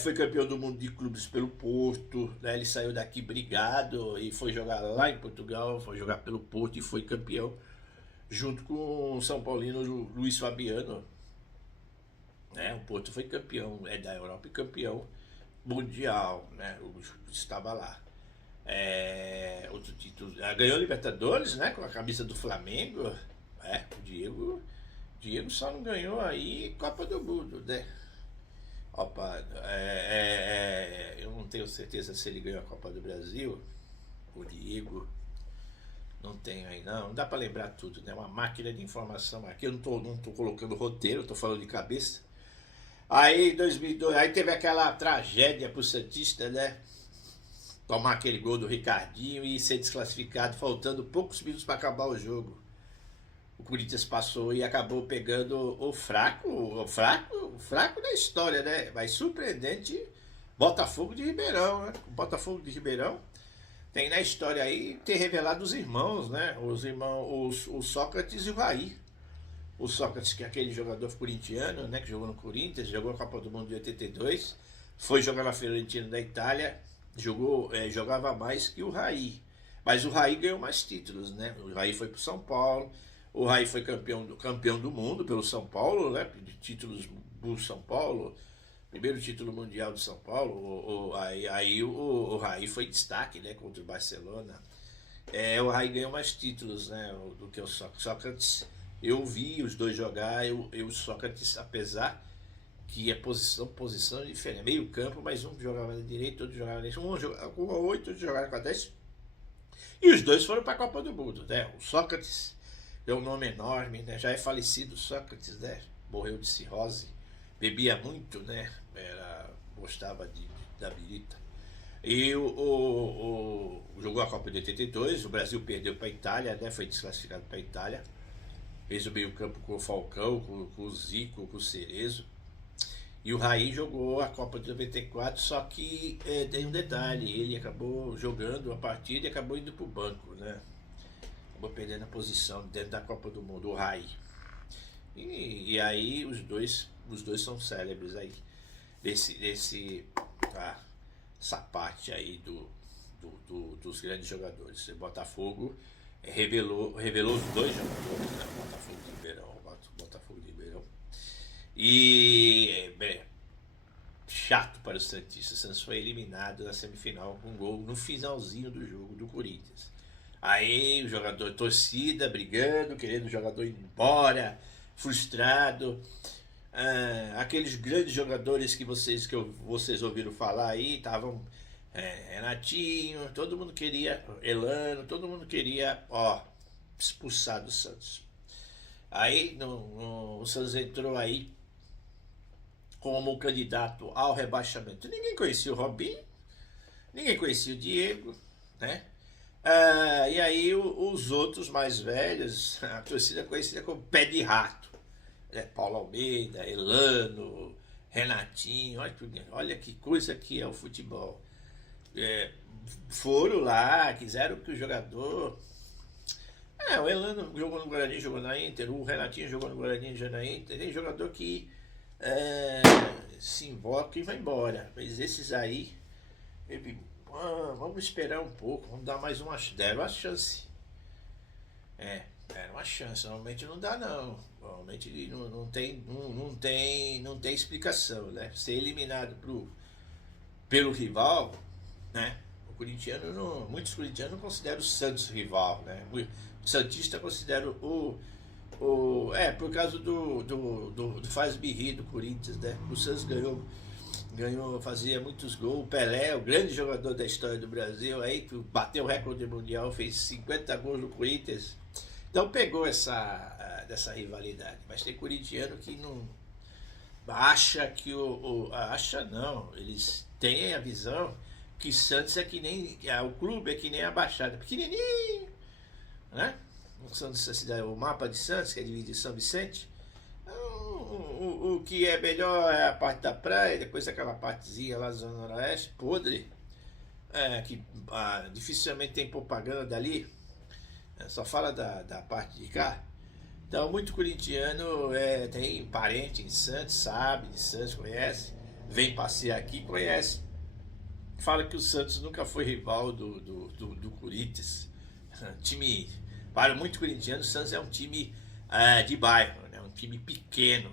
foi campeão do mundo de clubes pelo Porto, né? Ele saiu daqui brigado e foi jogar lá em Portugal, foi jogar pelo Porto e foi campeão, junto com o São Paulino Luiz Fabiano. Né? O Porto foi campeão da Europa e campeão mundial, né? Estava lá. Outro título. Ganhou Libertadores, né? Com a camisa do Flamengo. O Diego só não ganhou aí Copa do Mundo, né? Opa, eu não tenho certeza se ele ganhou a Copa do Brasil. O Diego. Não tenho aí, não dá pra lembrar tudo, né? Uma máquina de informação aqui. Eu não tô colocando roteiro, eu tô falando de cabeça. Aí, 2002, aí teve aquela tragédia pro Santista, né? Tomar aquele gol do Ricardinho e ser desclassificado, faltando poucos minutos para acabar o jogo. O Corinthians passou e acabou pegando o fraco da história, né? Mas surpreendente, Botafogo de Ribeirão, né? O Botafogo de Ribeirão tem na história aí ter revelado os irmãos, né? Os irmãos, o Sócrates e o Raí. O Sócrates, que é aquele jogador corintiano, né? Que jogou no Corinthians, jogou a Copa do Mundo de 82, foi jogar na Fiorentina da Itália, jogava mais que o Raí. Mas o Raí ganhou mais títulos, né? O Raí foi pro São Paulo. O Raí foi campeão do mundo pelo São Paulo, né? De títulos do São Paulo. Primeiro título mundial do São Paulo. O Raí foi destaque, né? Contra o Barcelona. O Raí ganhou mais títulos, né? Do que o Sócrates. Eu vi os dois jogar. O Sócrates, apesar que é posição diferente. Meio campo, mas um jogava na direita, outro jogava na direita. Um jogava com a 8, outro jogava com a 10. E os dois foram para a Copa do Mundo, né? O Sócrates é um nome enorme, né? Já é falecido Sócrates, né? Morreu de cirrose, bebia muito, né? Gostava da birita. E jogou a Copa de 82, o Brasil perdeu para a Itália, né? Foi desclassificado para a Itália. Fez o meio campo com o Falcão, com o Zico, com o Cerezo. E o Raí jogou a Copa de 94, só que tem um detalhe, ele acabou jogando a partida e acabou indo para o banco, né? Acabou perdendo a posição dentro da Copa do Mundo, o Raí. E aí os dois são célebres aí, essa parte aí dos grandes jogadores. O Botafogo revelou os dois jogadores, né? Botafogo de Ribeirão. E chato para o Santista. O Santos foi eliminado na semifinal com um gol no finalzinho do jogo do Corinthians. Aí o jogador, torcida brigando, querendo o jogador ir embora, frustrado. Aqueles grandes jogadores que vocês ouviram falar aí, estavam Renatinho, todo mundo queria, Elano, todo mundo queria expulsar do Santos. Aí o Santos entrou aí como candidato ao rebaixamento. Ninguém conhecia o Robinho, ninguém conhecia o Diego, né? E aí os outros mais velhos, a torcida conhecida como pé de rato, né? Paulo Almeida, Elano, Renatinho, olha que coisa que é o futebol. Foram lá, quiseram que o jogador... o Elano jogou no Guarani, jogou na Inter, o Renatinho jogou no Guarani, jogou na Inter. Tem jogador que se invoca e vai embora. Mas esses aí, vamos esperar um pouco, vamos dar mais deram uma chance. Era uma chance, normalmente não dá não. Normalmente não tem explicação, né? Ser eliminado pelo rival, né? Muitos corintianos não consideram o Santos rival, né? O santista considera por causa do faz-birri do Corinthians, né? O Santos ganhou, fazia muitos gols. O Pelé, o grande jogador da história do Brasil, aí bateu o recorde mundial, fez 50 gols no Corinthians. Então pegou dessa rivalidade. Mas tem corintiano que não acha que acha não, eles têm a visão que Santos é que nem o clube, é que nem a Baixada, pequenininho, né? O mapa de Santos, que é dividido em São Vicente, o que é melhor é a parte da praia, depois aquela partezinha lá da Zona Noroeste, podre, que dificilmente tem propaganda dali, só fala da parte de cá. Então, muito corintiano tem parente em Santos, sabe de Santos, conhece, vem passear aqui, conhece. Fala que o Santos nunca foi rival do Corinthians. Time, para muito corintiano, o Santos é um time de bairro, né? Um time pequeno.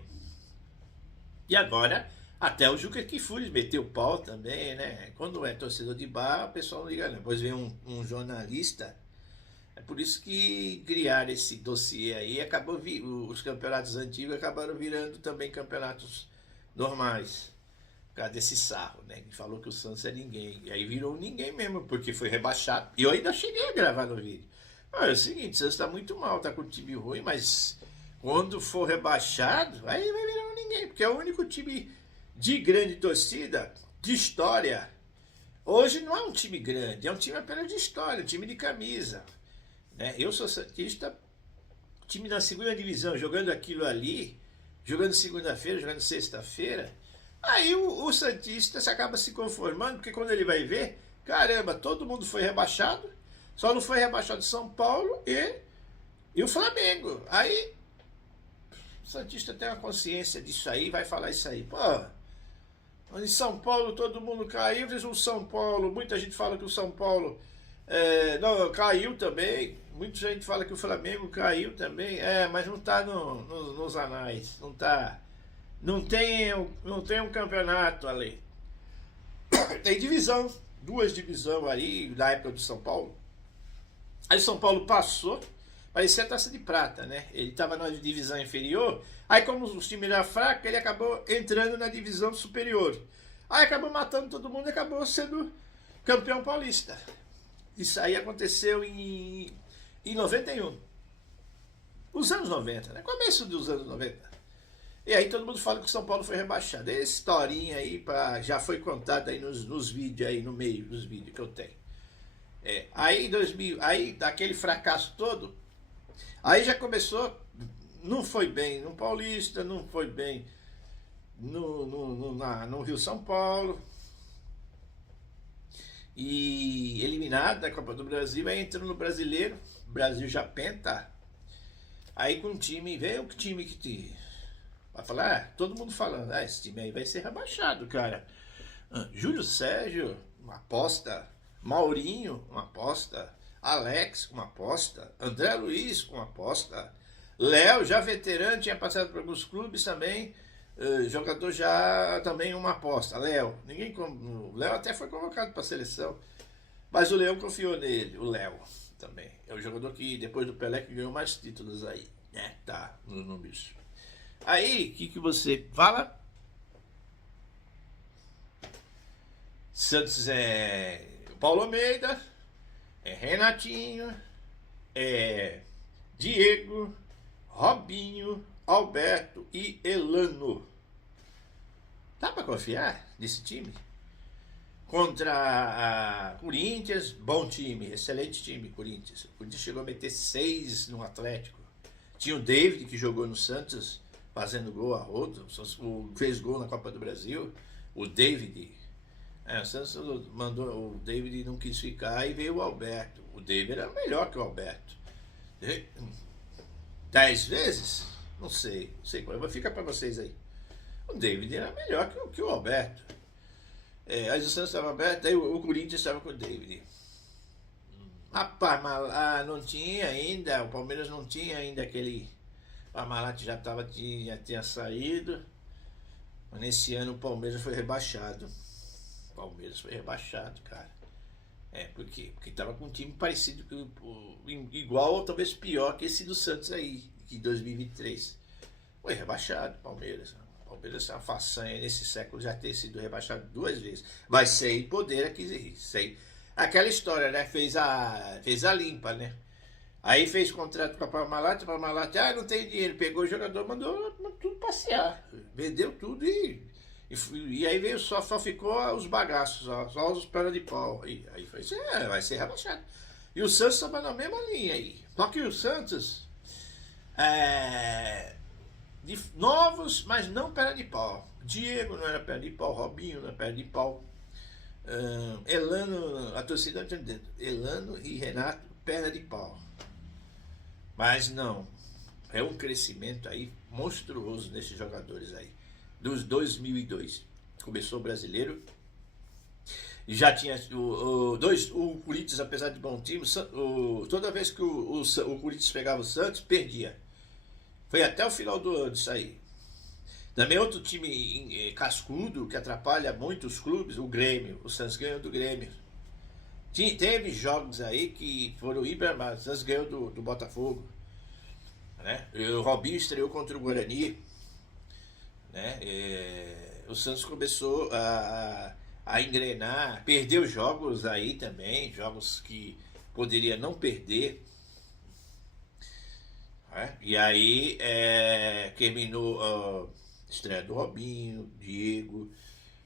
E agora, até o Juca Kfouri meteu o pau também, né? Quando é torcedor de bar, o pessoal não liga, não. Depois vem um jornalista. É por isso que criaram esse dossiê aí, os campeonatos antigos acabaram virando também campeonatos normais. Por causa desse sarro, né? Que falou que o Santos é ninguém. E aí virou ninguém mesmo, porque foi rebaixado. E eu ainda cheguei a gravar no vídeo. É o seguinte, o Santos tá muito mal, tá com um time ruim, mas quando for rebaixado, aí vai virar um ninguém, porque é o único time de grande torcida, de história. Hoje não é um time grande, é um time apenas de história, um time de camisa. Né? Eu sou santista, time na segunda divisão, jogando aquilo ali, jogando segunda-feira, jogando sexta-feira. Aí o santista se acaba se conformando, porque quando ele vai ver, caramba, todo mundo foi rebaixado, só não foi rebaixado São Paulo e o Flamengo. Aí o santista tem uma consciência disso aí, vai falar isso aí. Pô, em São Paulo todo mundo caiu, o São Paulo, muita gente fala que o São Paulo não, caiu também, muita gente fala que o Flamengo caiu também, mas não está nos anais, não está. Não tem um campeonato ali. Tem divisão, duas divisões ali, na época do São Paulo. Aí São Paulo passou, parecia a Taça de Prata, né? Ele estava na divisão inferior, aí como os times eram fracos, ele acabou entrando na divisão superior. Aí acabou matando todo mundo e acabou sendo campeão paulista. Isso aí aconteceu em 91. Os anos 90, né? Começo dos anos 90. E aí todo mundo fala que o São Paulo foi rebaixado. Essa historinha aí já foi contada aí nos vídeos aí, no meio dos vídeos que eu tenho. Aí em 2000, aí daquele fracasso todo, aí já começou, não foi bem no Paulista, não foi bem no Rio São Paulo. E eliminado da Copa do Brasil, aí entrou no Brasileiro, Brasil já penta. Aí com o time, veio o time que te... Vai falar, todo mundo falando, esse time aí vai ser rebaixado, cara. Júlio Sérgio, uma aposta. Maurinho, uma aposta. Alex, uma aposta. André Luiz, uma aposta. Léo, já veterano, tinha passado por alguns clubes também. Jogador já também uma aposta. Léo, o Léo até foi convocado para a seleção. Mas o Leão confiou nele, o Léo também. É o jogador que, depois do Pelé, que ganhou mais títulos aí. Tá, no bicho. Aí, o que você fala? Santos é Paulo Almeida, Renatinho, Diego, Robinho, Alberto e Elano. Dá pra confiar nesse time? Contra a Corinthians, bom time, excelente time, Corinthians. O Corinthians chegou a meter 6 no Atlético. Tinha o David, que jogou no Santos, fazendo gol a rodo, fez gol na Copa do Brasil. O David, o Santos mandou, o David não quis ficar e veio o Alberto. O David era melhor que o Alberto. 10 vezes? Não sei qual, fica para vocês aí. O David era melhor que o Alberto. Aí o Santos estava aberto, aí o Corinthians estava com o David. Rapaz, não tinha ainda, o Palmeiras não tinha ainda aquele... Parmalat já tinha saído. Mas nesse ano o Palmeiras foi rebaixado. O Palmeiras foi rebaixado, cara. Por quê? Porque tava com um time parecido, igual ou talvez pior que esse do Santos aí, de 2023. Foi rebaixado, Palmeiras. O Palmeiras é uma façanha nesse século já ter sido rebaixado 2 vezes. Mas sem poder aqui, sem... Aquela história, né? Fez a limpa, né? Aí fez contrato com a Parmalat, não tem dinheiro, pegou o jogador, mandou tudo passear, vendeu tudo e aí veio só ficou os bagaços, só os pernas de pau, aí foi, vai ser rebaixado. E o Santos estava na mesma linha aí, só que o Santos novos, mas não perna de pau. Diego não era perna de pau, Robinho não era perna de pau. Elano, a torcida entendendo, Elano e Renato, perna de pau. Mas não, é um crescimento aí monstruoso nesses jogadores aí. Dos 2002, começou o brasileiro, já tinha o Corinthians, apesar de bom time, toda vez que o Corinthians pegava o Santos, perdia. Foi até o final do ano isso aí. Também outro time cascudo que atrapalha muito os clubes, o Grêmio. O Santos ganhou do Grêmio. Teve jogos aí que foram hipermados. O Santos ganhou do Botafogo, né? O Robinho estreou contra o Guarani, né? O Santos começou a engrenar, perdeu jogos aí também, jogos que poderia não perder. E aí terminou a estreia do Robinho, Diego,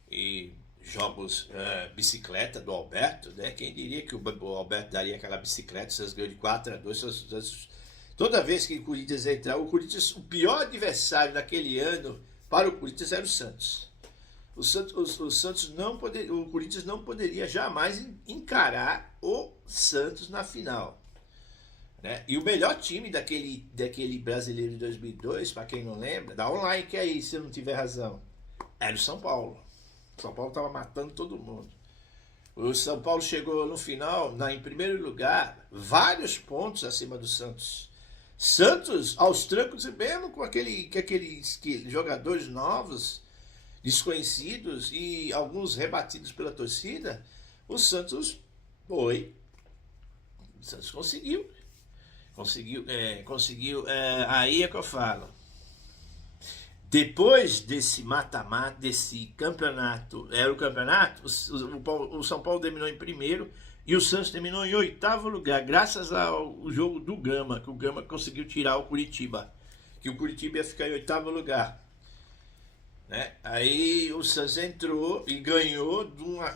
e jogos bicicleta do Alberto, né? Quem diria que o Alberto daria aquela bicicleta, vocês ganham de 4-2, toda vez que o Corinthians entrar, o pior adversário naquele ano para o Corinthians era o Santos. O Corinthians não poderia jamais encarar o Santos na final, né? E o melhor time daquele brasileiro de 2002, para quem não lembra, dá um like aí se eu não tiver razão, era o São Paulo. O São Paulo estava matando todo mundo. O São Paulo chegou no final, em primeiro lugar, vários pontos acima do Santos. Santos, aos trancos, e mesmo com aqueles jogadores novos, desconhecidos e alguns rebatidos pela torcida, o Santos conseguiu. Aí é que eu falo. Depois desse mata-mata, desse campeonato, era o campeonato, o São Paulo terminou em primeiro e o Santos terminou em 8º lugar, graças ao jogo do Gama, que o Gama conseguiu tirar o Curitiba, que o Curitiba ia ficar em 8º lugar, né? Aí o Santos entrou e ganhou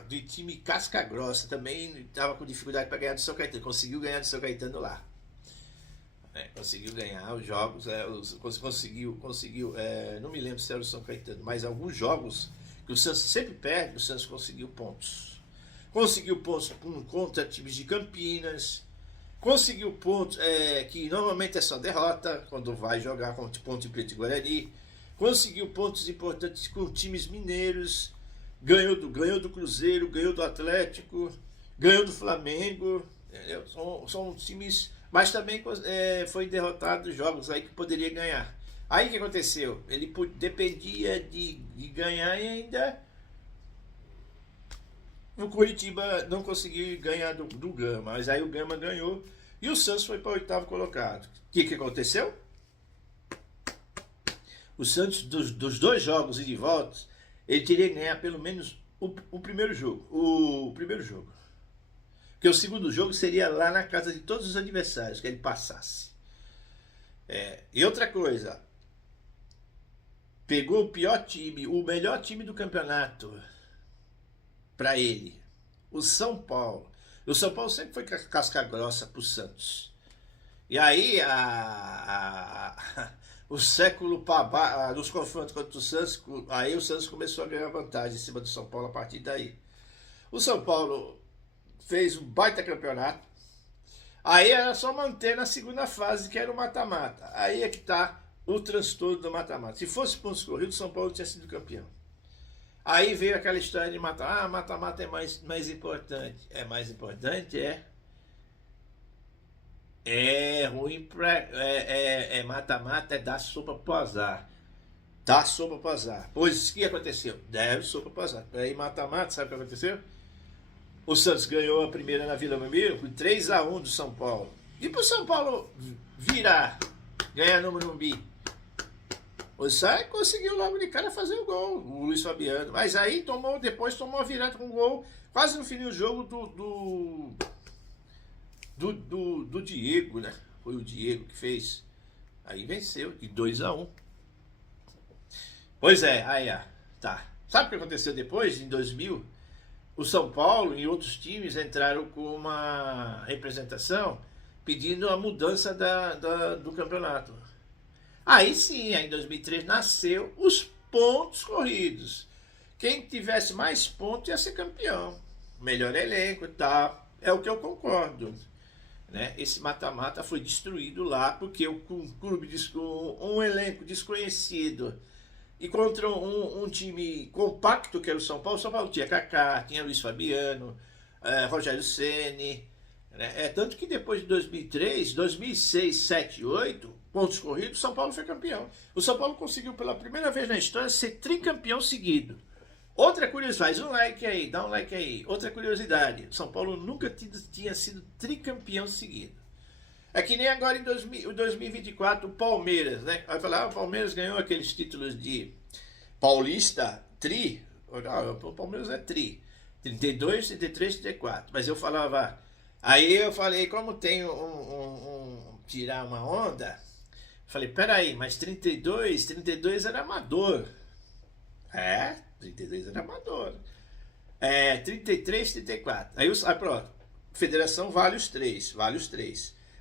de time casca grossa, também estava com dificuldade para ganhar do São Caetano, conseguiu ganhar do São Caetano lá. Conseguiu ganhar os jogos, conseguiu, não me lembro se era o São Caetano, mas alguns jogos que o Santos sempre perde, o Santos conseguiu pontos. Conseguiu pontos contra times de Campinas, conseguiu pontos que normalmente é só derrota, quando vai jogar contra Ponte Preta e Guarani. Conseguiu pontos importantes com times mineiros, ganhou do Cruzeiro, ganhou do Atlético, ganhou do Flamengo, entendeu? São times... Mas também foi derrotado jogos aí que poderia ganhar. Aí o que aconteceu? Ele dependia de ganhar e ainda o Curitiba não conseguiu ganhar do Gama. Mas aí o Gama ganhou e o Santos foi para o 8º colocado. O que aconteceu? O Santos, dos 2 jogos e de volta, ele teria que ganhar pelo menos o primeiro jogo. Porque o segundo jogo seria lá na casa de todos os adversários, que ele passasse. E outra coisa, pegou o pior time, o melhor time do campeonato para ele, o São Paulo. O São Paulo sempre foi casca grossa pro Santos. E aí o século dos confrontos contra o Santos, aí o Santos começou a ganhar vantagem em cima do São Paulo a partir daí. O São Paulo fez um baita campeonato. Aí era só manter na segunda fase, que era o mata-mata. Aí é que tá o transtorno do mata-mata. Se fosse pontos corridos, o São Paulo tinha sido campeão. Aí veio aquela história de mata-mata é mais importante. É mais importante, é ruim pra... mata-mata é dar sopa pro azar. Dar sopa pro azar. Pois o que aconteceu? Deve sopa pro azar. Aí mata-mata, sabe o que aconteceu? O Santos ganhou a primeira na Vila Belmiro por 3-1 do São Paulo. E pro São Paulo virar, ganhar no Morumbi, o Sai conseguiu logo de cara fazer o gol, o Luiz Fabiano. Mas aí depois tomou a virada com um gol quase no fim do jogo do Diego, né? Foi o Diego que fez. Aí venceu de 2-1. Pois é, aí tá. Sabe o que aconteceu depois, em 2000? O São Paulo e outros times entraram com uma representação pedindo a mudança do campeonato. Aí sim, aí em 2003 nasceu os pontos corridos. Quem tivesse mais pontos ia ser campeão. Melhor elenco e tal. É o que eu concordo. Né? Esse mata-mata foi destruído lá porque um clube, um elenco desconhecido e contra um time compacto que era o São Paulo tinha Kaká, tinha Luiz Fabiano, Rogério Ceni, né? Tanto que depois de 2003, 2006, 7 e 8, pontos corridos, São Paulo foi campeão. O São Paulo conseguiu pela primeira vez na história ser tricampeão seguido. Outra curiosidade, faz um like aí, dá um like aí. Outra curiosidade, São Paulo nunca tinha sido tricampeão seguido. É que nem agora em 2024 o Palmeiras, né? Vai falar, o Palmeiras ganhou aqueles títulos de Paulista, Tri. Não, o Palmeiras é Tri. 32, 33, 34. Mas eu falava. Aí eu falei, como tem tirar uma onda, falei, peraí, mas 32 era amador. 32 era amador. 33, 34. Aí pronto. Federação vale os três.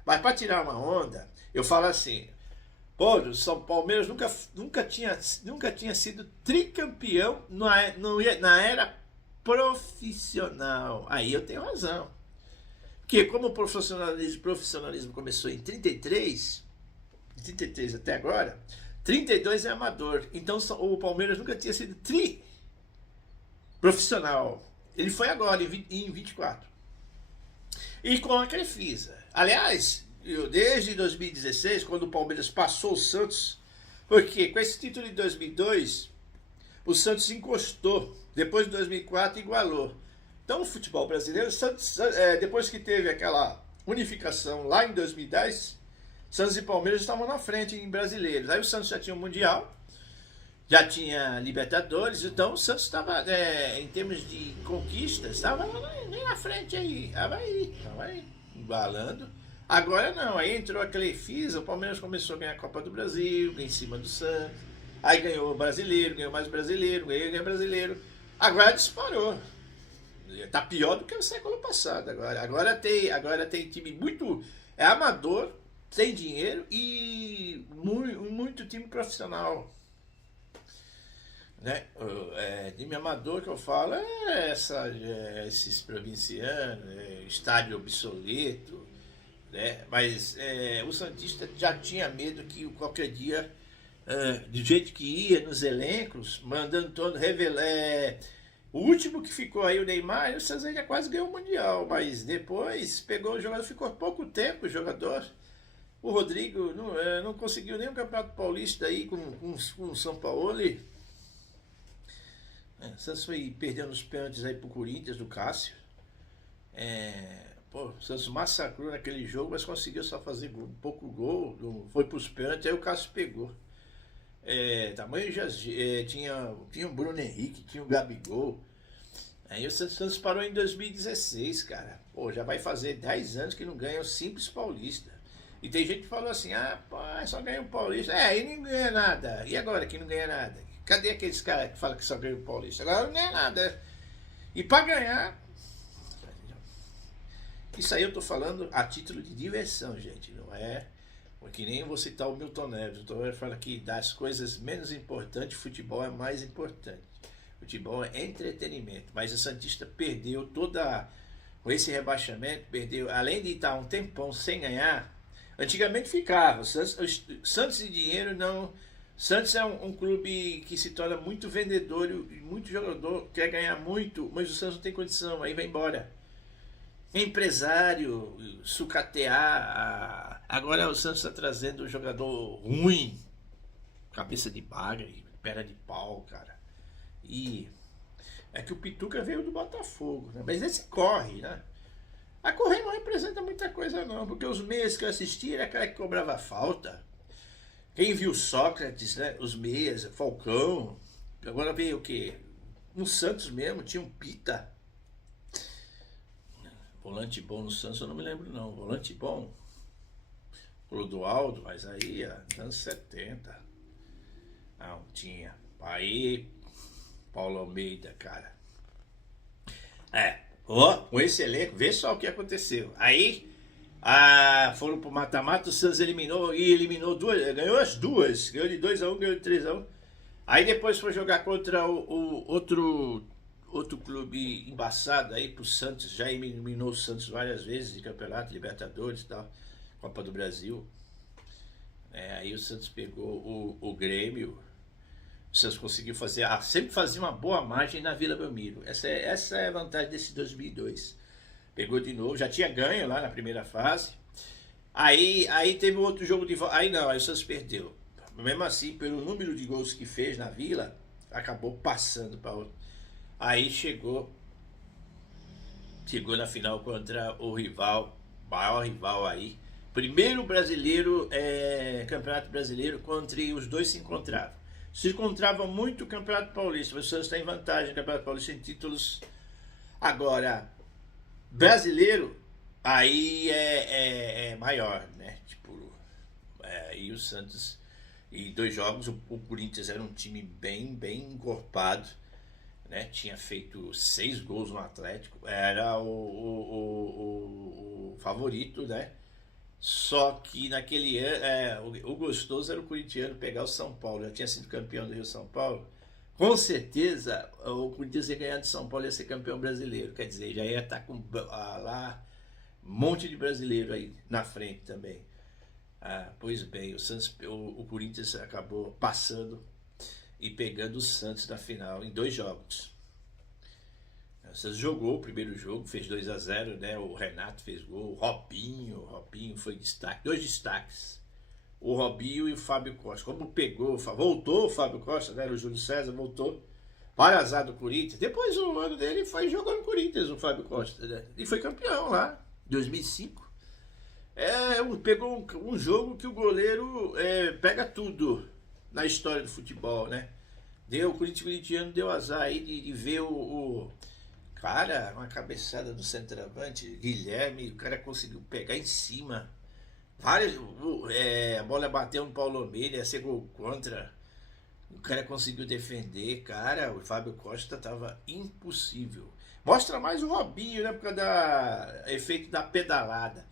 Mas para tirar uma onda, eu falo assim, pô, o São Palmeiras nunca tinha sido tricampeão na era profissional. Aí eu tenho razão. Porque como o profissionalismo começou em 33 até agora, 32 é amador. Então o Palmeiras nunca tinha sido profissional. Ele foi agora, em 24. E com a Crefisa. Aliás, desde 2016, quando o Palmeiras passou o Santos, porque com esse título de 2002, o Santos encostou. Depois de 2004, igualou. Então, o futebol brasileiro, depois que teve aquela unificação lá em 2010, Santos e Palmeiras estavam na frente em brasileiros. Aí o Santos já tinha o Mundial, já tinha Libertadores, então o Santos estava, em termos de conquistas, estava nem na frente aí, estava aí, embalando. Agora não, aí entrou a Crefisa, o Palmeiras começou a ganhar a Copa do Brasil, em cima do Santos, aí ganhou o brasileiro, ganhou mais brasileiro, ganhou brasileiro, agora disparou. Tá pior do que o século passado agora. Agora tem time muito amador, tem dinheiro e muito time profissional. Né? Time amador que eu falo esses provincianos, estádio obsoleto, né? Mas o Santista já tinha medo que qualquer dia, do jeito que ia nos elencos, mandando todo revelar. O último que ficou aí, o Neymar, o Santos ainda quase ganhou o Mundial, mas depois pegou o jogador, ficou pouco tempo o jogador. O Rodrigo não conseguiu nem o Campeonato Paulista aí com o São Paulo. O Santos foi perdendo os pênaltis aí pro Corinthians, do Cássio. O Santos massacrou naquele jogo, mas conseguiu só fazer pouco gol. Foi pros pênaltis, aí o Cássio pegou. Tamanho já tinha o Bruno Henrique, tinha o Gabigol. Aí o Santos parou em 2016, cara. Pô, já vai fazer 10 anos que não ganha o Simples Paulista. E tem gente que falou assim, só ganha o Paulista. E não ganha nada. E agora que não ganha nada? Cadê aqueles caras que falam que só ganha o Paulista? Agora não ganha nada. E para ganhar, isso aí eu tô falando a título de diversão, gente. Não é que nem eu vou citar o Milton Neves. O Milton Neves fala que das coisas menos importantes, futebol é mais importante. Futebol é entretenimento. Mas o Santista perdeu com esse rebaixamento, perdeu, além de estar um tempão sem ganhar, antigamente ficava. Santos e dinheiro não. Santos é um clube que se torna muito vendedor e muito jogador, quer ganhar muito, mas o Santos não tem condição, aí vai embora. Empresário, sucatear. Agora o Santos está trazendo um jogador ruim, cabeça de baga e perna de pau, cara. E é que o Pituca veio do Botafogo, né? Mas esse corre, né? A correr não representa muita coisa não, porque os meias que eu assisti era cara que cobrava falta. Quem viu Sócrates, né? Os meias, Falcão. Agora veio o quê? No Santos mesmo, tinha um Pita. Volante bom no Santos eu não me lembro não. Volante bom. Clodoaldo, mas aí, anos 70. Não, tinha. Aí, Paulo Almeida, cara. Com esse elenco, vê só o que aconteceu. Aí Foram pro mata-mata, o Santos eliminou duas, ganhou as duas, ganhou de 2-1, ganhou de 3-1. Aí depois foi jogar contra o outro clube embaçado aí pro Santos, já eliminou o Santos várias vezes de campeonato, Libertadores e tal, Copa do Brasil. Aí o Santos pegou o Grêmio, o Santos conseguiu fazer, sempre fazia uma boa margem na Vila Belmiro. Essa é a vantagem desse 2002. Pegou de novo, já tinha ganho lá na primeira fase. Aí teve outro jogo de volta. Aí o Santos perdeu. Mesmo assim, pelo número de gols que fez na Vila, acabou passando para outro. Aí chegou na final contra o rival, maior rival aí. Primeiro brasileiro, Campeonato Brasileiro, onde os dois se encontravam. Se encontrava muito o Campeonato Paulista, mas o Santos tem vantagem no Campeonato Paulista em títulos. Agora, brasileiro, aí é maior, né? Tipo, e o Santos, em 2 jogos, o Corinthians era um time bem encorpado, né? Tinha feito 6 gols no Atlético, era o favorito, né? Só que naquele ano, o gostoso era o corintiano pegar o São Paulo, já tinha sido campeão do Rio São Paulo. Com certeza o Corinthians ia ganhar de São Paulo, ia ser campeão brasileiro, quer dizer, já ia estar com lá um monte de brasileiro aí na frente também. Pois bem, o Corinthians acabou passando e pegando o Santos na final em 2 jogos. O Santos jogou o primeiro jogo, fez 2-0, né? O Renato fez gol, o Robinho foi destaque, 2 destaques. O Robinho e o Fábio Costa. Como voltou o Fábio Costa, né? O Júlio César voltou para azar do Corinthians. Depois o ano dele foi jogando no Corinthians, o Fábio Costa, né? E foi campeão lá, 2005. Pegou um jogo que o goleiro pega tudo na história do futebol, né? O corintiano deu azar aí de ver cara, uma cabeçada do centroavante, Guilherme, o cara conseguiu pegar em cima. A bola bateu no Paulo Almeida, ia ser gol contra. O cara conseguiu defender, cara. O Fábio Costa tava impossível. Mostra mais o Robinho, né? Por causa do efeito da pedalada.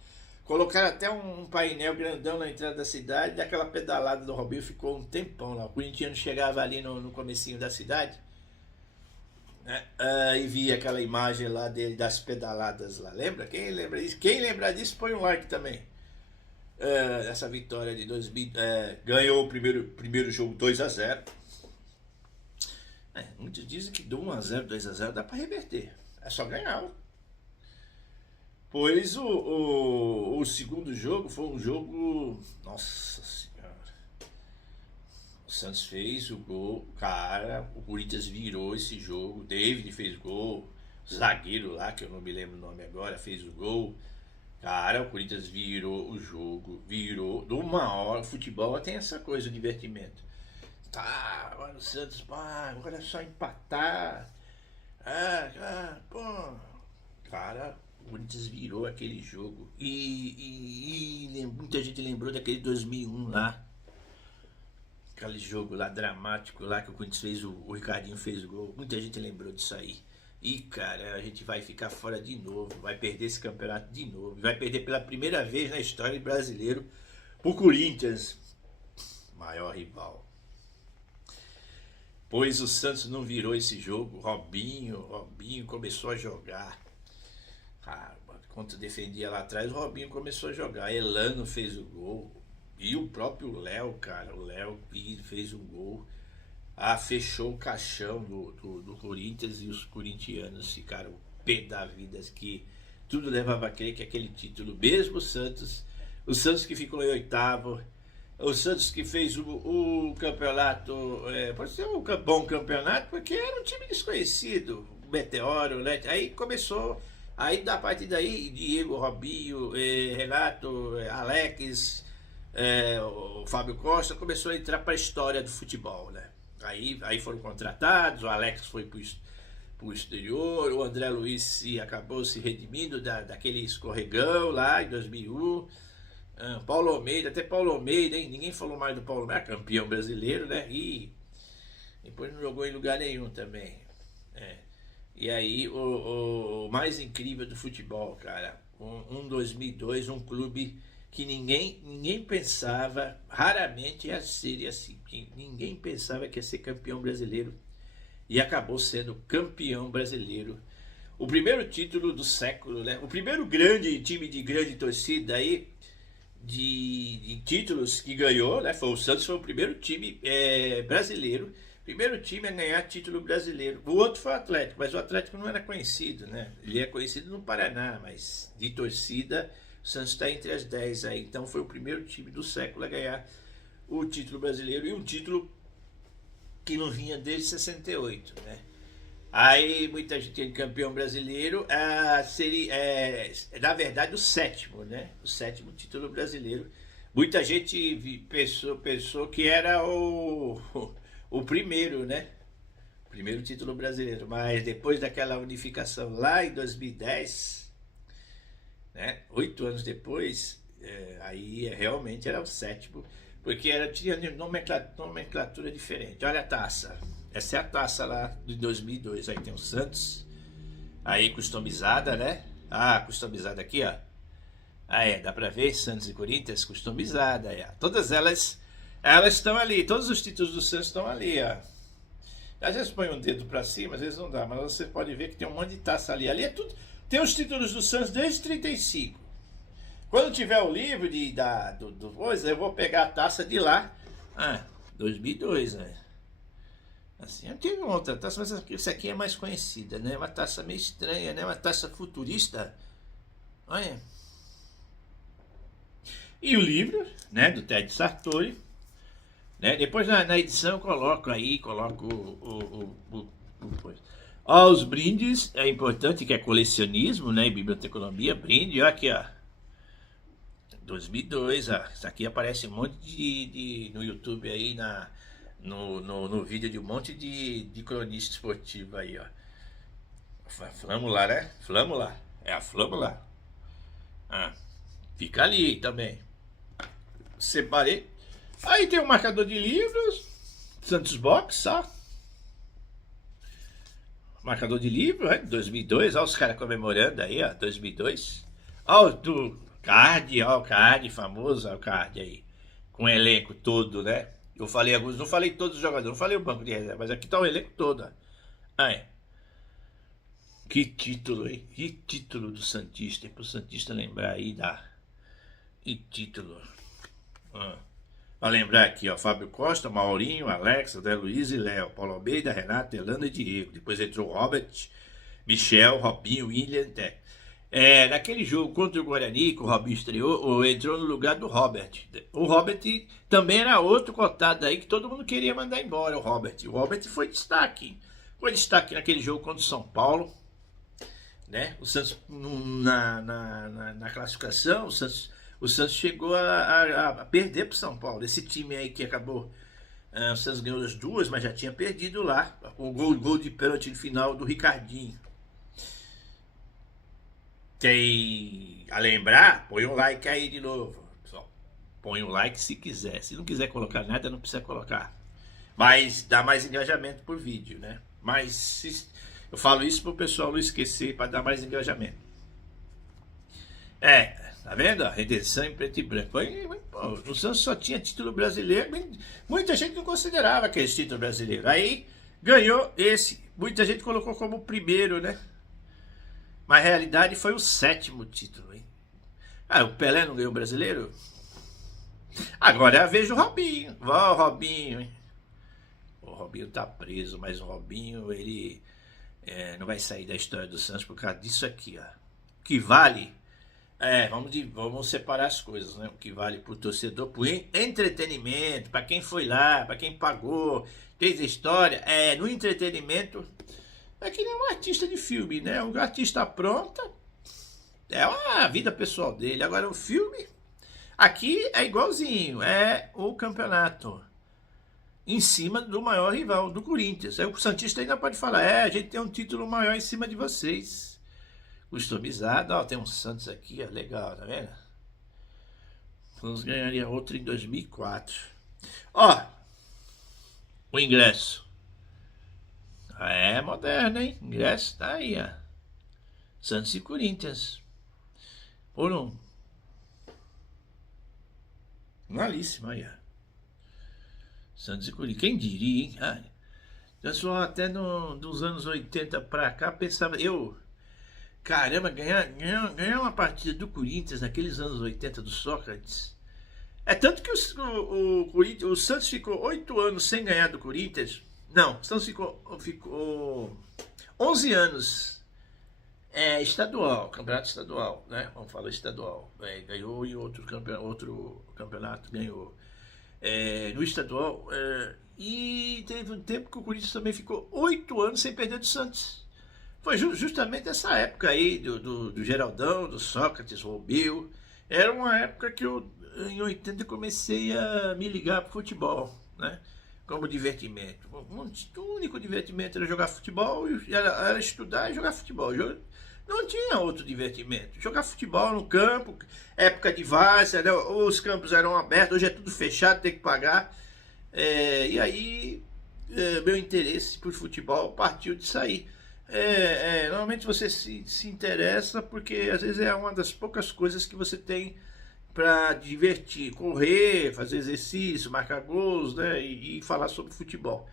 Colocaram até um painel grandão na entrada da cidade. Daquela pedalada do Robinho ficou um tempão lá. O corintiano chegava ali no comecinho da cidade, né? E via aquela imagem lá dele das pedaladas lá. Lembra? Quem lembra disso? Quem lembra disso, põe um like também. Essa vitória de 2000, ganhou o primeiro jogo 2-0. Muitos dizem que do 1-0, 2-0 dá para reverter. É só ganhar. Pois o segundo jogo foi um jogo. Nossa Senhora. O Santos fez o gol, cara. O Corinthians virou esse jogo. O David fez gol. O zagueiro lá, que eu não me lembro o nome agora, fez o gol. Cara, o Corinthians virou o jogo, virou de uma hora. O futebol tem essa coisa, o divertimento. Agora o Santos, agora é só empatar. Cara, o Corinthians virou aquele jogo. E muita gente lembrou daquele 2001 lá. Aquele jogo lá dramático lá que o Corinthians fez, o Ricardinho fez o gol. Muita gente lembrou disso aí. E, cara, a gente vai ficar fora de novo, vai perder esse campeonato de novo, vai perder pela primeira vez na história do brasileiro pro Corinthians, maior rival. Pois o Santos não virou esse jogo, Robinho começou a jogar. Enquanto defendia lá atrás, o Robinho começou a jogar, Elano fez o gol, e o próprio Léo, cara, o Léo fez um gol. Fechou o caixão do Corinthians, e os corintianos ficaram pé da vida, que tudo levava a crer que aquele título, mesmo o Santos que ficou em 8º, o Santos que fez o campeonato, pode ser um bom campeonato, porque era um time desconhecido, o Meteoro, né? Aí começou, aí da partir daí, Diego, Robinho, Renato, Alex, o Fábio Costa começou a entrar para a história do futebol, né? Aí foram contratados, o Alex foi pro exterior, o André Luiz acabou se redimindo daquele escorregão lá em 2001. Paulo Almeida, hein? Ninguém falou mais do Paulo Almeida, campeão brasileiro, né? E depois não jogou em lugar nenhum também. E aí, o mais incrível do futebol, cara, um 2002, um clube que ninguém pensava, raramente ia ser assim, que ninguém pensava que ia ser campeão brasileiro e acabou sendo campeão brasileiro. O primeiro título do século, né? O primeiro grande time de grande torcida aí, de títulos que ganhou, né? Foi o Santos, foi o primeiro time brasileiro, primeiro time a ganhar título brasileiro. O outro foi o Atlético, mas o Atlético não era conhecido, né? Ele é conhecido no Paraná, mas de torcida o Santos está entre as 10 aí. Então foi o primeiro time do século a ganhar o título brasileiro e um título que não vinha desde 68, né? Aí muita gente tinha de campeão brasileiro, seria, na verdade, o sétimo, né? O sétimo título brasileiro. Muita gente pensou que era o primeiro, né? O primeiro título brasileiro. Mas depois daquela unificação lá em 2010, né? 8 anos depois, aí realmente era o sétimo, porque tinha nomenclatura diferente. Olha a taça. Essa é a taça lá de 2002. Aí tem o Santos. Aí customizada, né? Customizada aqui, ó. Dá pra ver? Santos e Corinthians customizada. Todas elas estão ali. Todos os títulos do Santos estão ali, ó. Às vezes põe um dedo pra cima, às vezes não dá. Mas você pode ver que tem um monte de taça ali. Ali é tudo. Tem os títulos do Santos desde 35. Quando tiver o livro do coisa, eu vou pegar a taça de lá. 2002, né? Assim, eu tive uma outra taça, mas essa aqui é mais conhecida, né? Uma taça meio estranha, né? Uma taça futurista. Olha. E o livro, né? Do Ted Sartori. Né? Depois na edição eu coloco os brindes, é importante que é colecionismo, né? E biblioteconomia, brinde, olha aqui, ó. 2002, ó. Isso aqui aparece um monte no YouTube aí, no vídeo de um monte de cronista esportivo aí, ó. Flâmula, né? Flâmula. É a Flâmula. Fica ali também. Separei. Aí tem um marcador de livros. Santos Box, ó. Marcador de livro, 2002. Ó os caras comemorando aí, ó. 2002. Ó o card, ó o card famoso, ó o card aí. Com o elenco todo, né? Eu falei alguns, não falei todos os jogadores, não falei o banco de reserva, mas aqui tá o elenco todo. Que título, hein? Que título do Santista, pro Santista lembrar aí Que título. Pra lembrar aqui, ó, Fábio Costa, Maurinho, Alex, André Luiz e Léo, Paulo Almeida, Renato, Elano e Diego. Depois entrou Robert, Michel, Robinho, William, naquele jogo contra o Guarani, que o Robinho estreou, entrou no lugar do Robert. O Robert também era outro cotado aí que todo mundo queria mandar embora, o Robert. O Robert foi destaque. Foi destaque naquele jogo contra o São Paulo. Né? O Santos, na classificação, o Santos chegou a perder para o São Paulo. Esse time aí que acabou... o Santos ganhou as duas, mas já tinha perdido lá. O gol de pênalti no final do Ricardinho. Tem a lembrar? Põe um like aí de novo. Só põe um like se quiser. Se não quiser colocar nada, não precisa colocar. Mas dá mais engajamento por vídeo, né? Mas eu falo isso pro pessoal não esquecer, para dar mais engajamento. Tá vendo? A redenção em preto e branco. O Santos só tinha título brasileiro. Muita gente não considerava aquele título brasileiro. Aí ganhou esse. Muita gente colocou como o primeiro, né? Mas a realidade foi o 7º título, hein? O Pelé não ganhou o brasileiro? Agora é a vez do Robinho. Ó, o Robinho, hein? O Robinho tá preso, mas o Robinho, ele não vai sair da história do Santos por causa disso aqui, ó. O que vale, vamos separar as coisas, né? O que vale pro torcedor, pro entretenimento, para quem foi lá, para quem pagou, fez a história, no entretenimento... É que nem um artista de filme, né? Um artista pronta, é a vida pessoal dele. Agora o filme, aqui é igualzinho, é o campeonato em cima do maior rival, do Corinthians. Aí o Santista ainda pode falar, a gente tem um título maior em cima de vocês. Customizado, ó, tem um Santos aqui, ó, legal, tá vendo? Vamos ganharia outro em 2004. Ó, o ingresso. Moderno, hein? Ingresso tá aí, ó. Santos e Corinthians. Ou não? Malíssima aí, ó. Santos e Corinthians. Quem diria, hein? Ai, pessoal, até dos anos 80 pra cá, pensava... Caramba, ganhar uma partida do Corinthians naqueles anos 80 do Sócrates. É tanto que o Santos ficou 8 anos sem ganhar do Corinthians. Não, o Santos ficou 11 anos estadual, campeonato estadual, né? Vamos falar estadual. Ganhou e outro campeonato ganhou. No estadual. E teve um tempo que o Corinthians também ficou 8 anos sem perder do Santos. Foi justamente essa época aí do Geraldão, do Sócrates, Romeu. Era uma época que em 80, comecei a me ligar pro futebol, né? Como divertimento. O único divertimento era jogar futebol, era estudar e jogar futebol. Não tinha outro divertimento. Jogar futebol no campo, época de várzea, né? Os campos eram abertos, hoje é tudo fechado, tem que pagar. E aí, meu interesse por futebol partiu de sair. Normalmente você se interessa porque às vezes é uma das poucas coisas que você tem para divertir, correr, fazer exercício, marcar gols, né, e falar sobre futebol.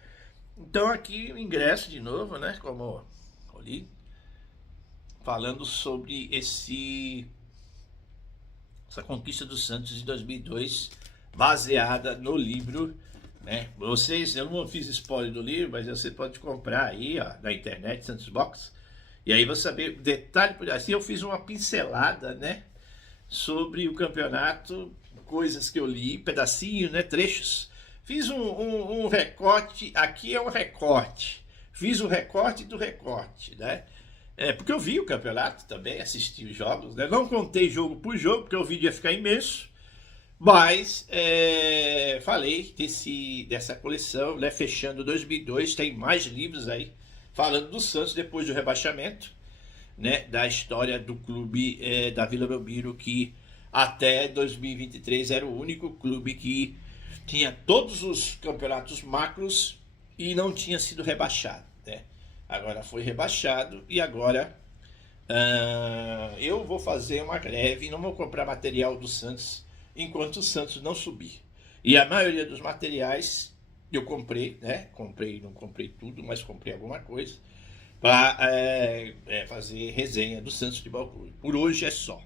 Então aqui o ingresso de novo, né, como ali, falando sobre essa conquista do Santos de 2002, baseada no livro, né? Eu não fiz spoiler do livro, mas você pode comprar aí, ó, na internet, Santos Box, e aí você saber detalhe por assim. Eu fiz uma pincelada, né, sobre o campeonato, coisas que eu li, pedacinhos, né, trechos. Fiz um recorte, aqui é um recorte. Fiz o recorte do recorte, né? Porque eu vi o campeonato também, assisti os jogos, né? Não contei jogo por jogo, porque o vídeo ia ficar imenso. Mas falei dessa coleção, né? Fechando 2002, tem mais livros aí, falando do Santos depois do rebaixamento, né, da história do clube da Vila Belmiro, que até 2023 era o único clube que tinha todos os campeonatos macros e não tinha sido rebaixado, né? Agora foi rebaixado e agora eu vou fazer uma greve, não vou comprar material do Santos enquanto o Santos não subir. E a maioria dos materiais eu comprei, né? Não comprei tudo, mas comprei alguma coisa para fazer resenha do Santos Futebol Clube. Por hoje é só.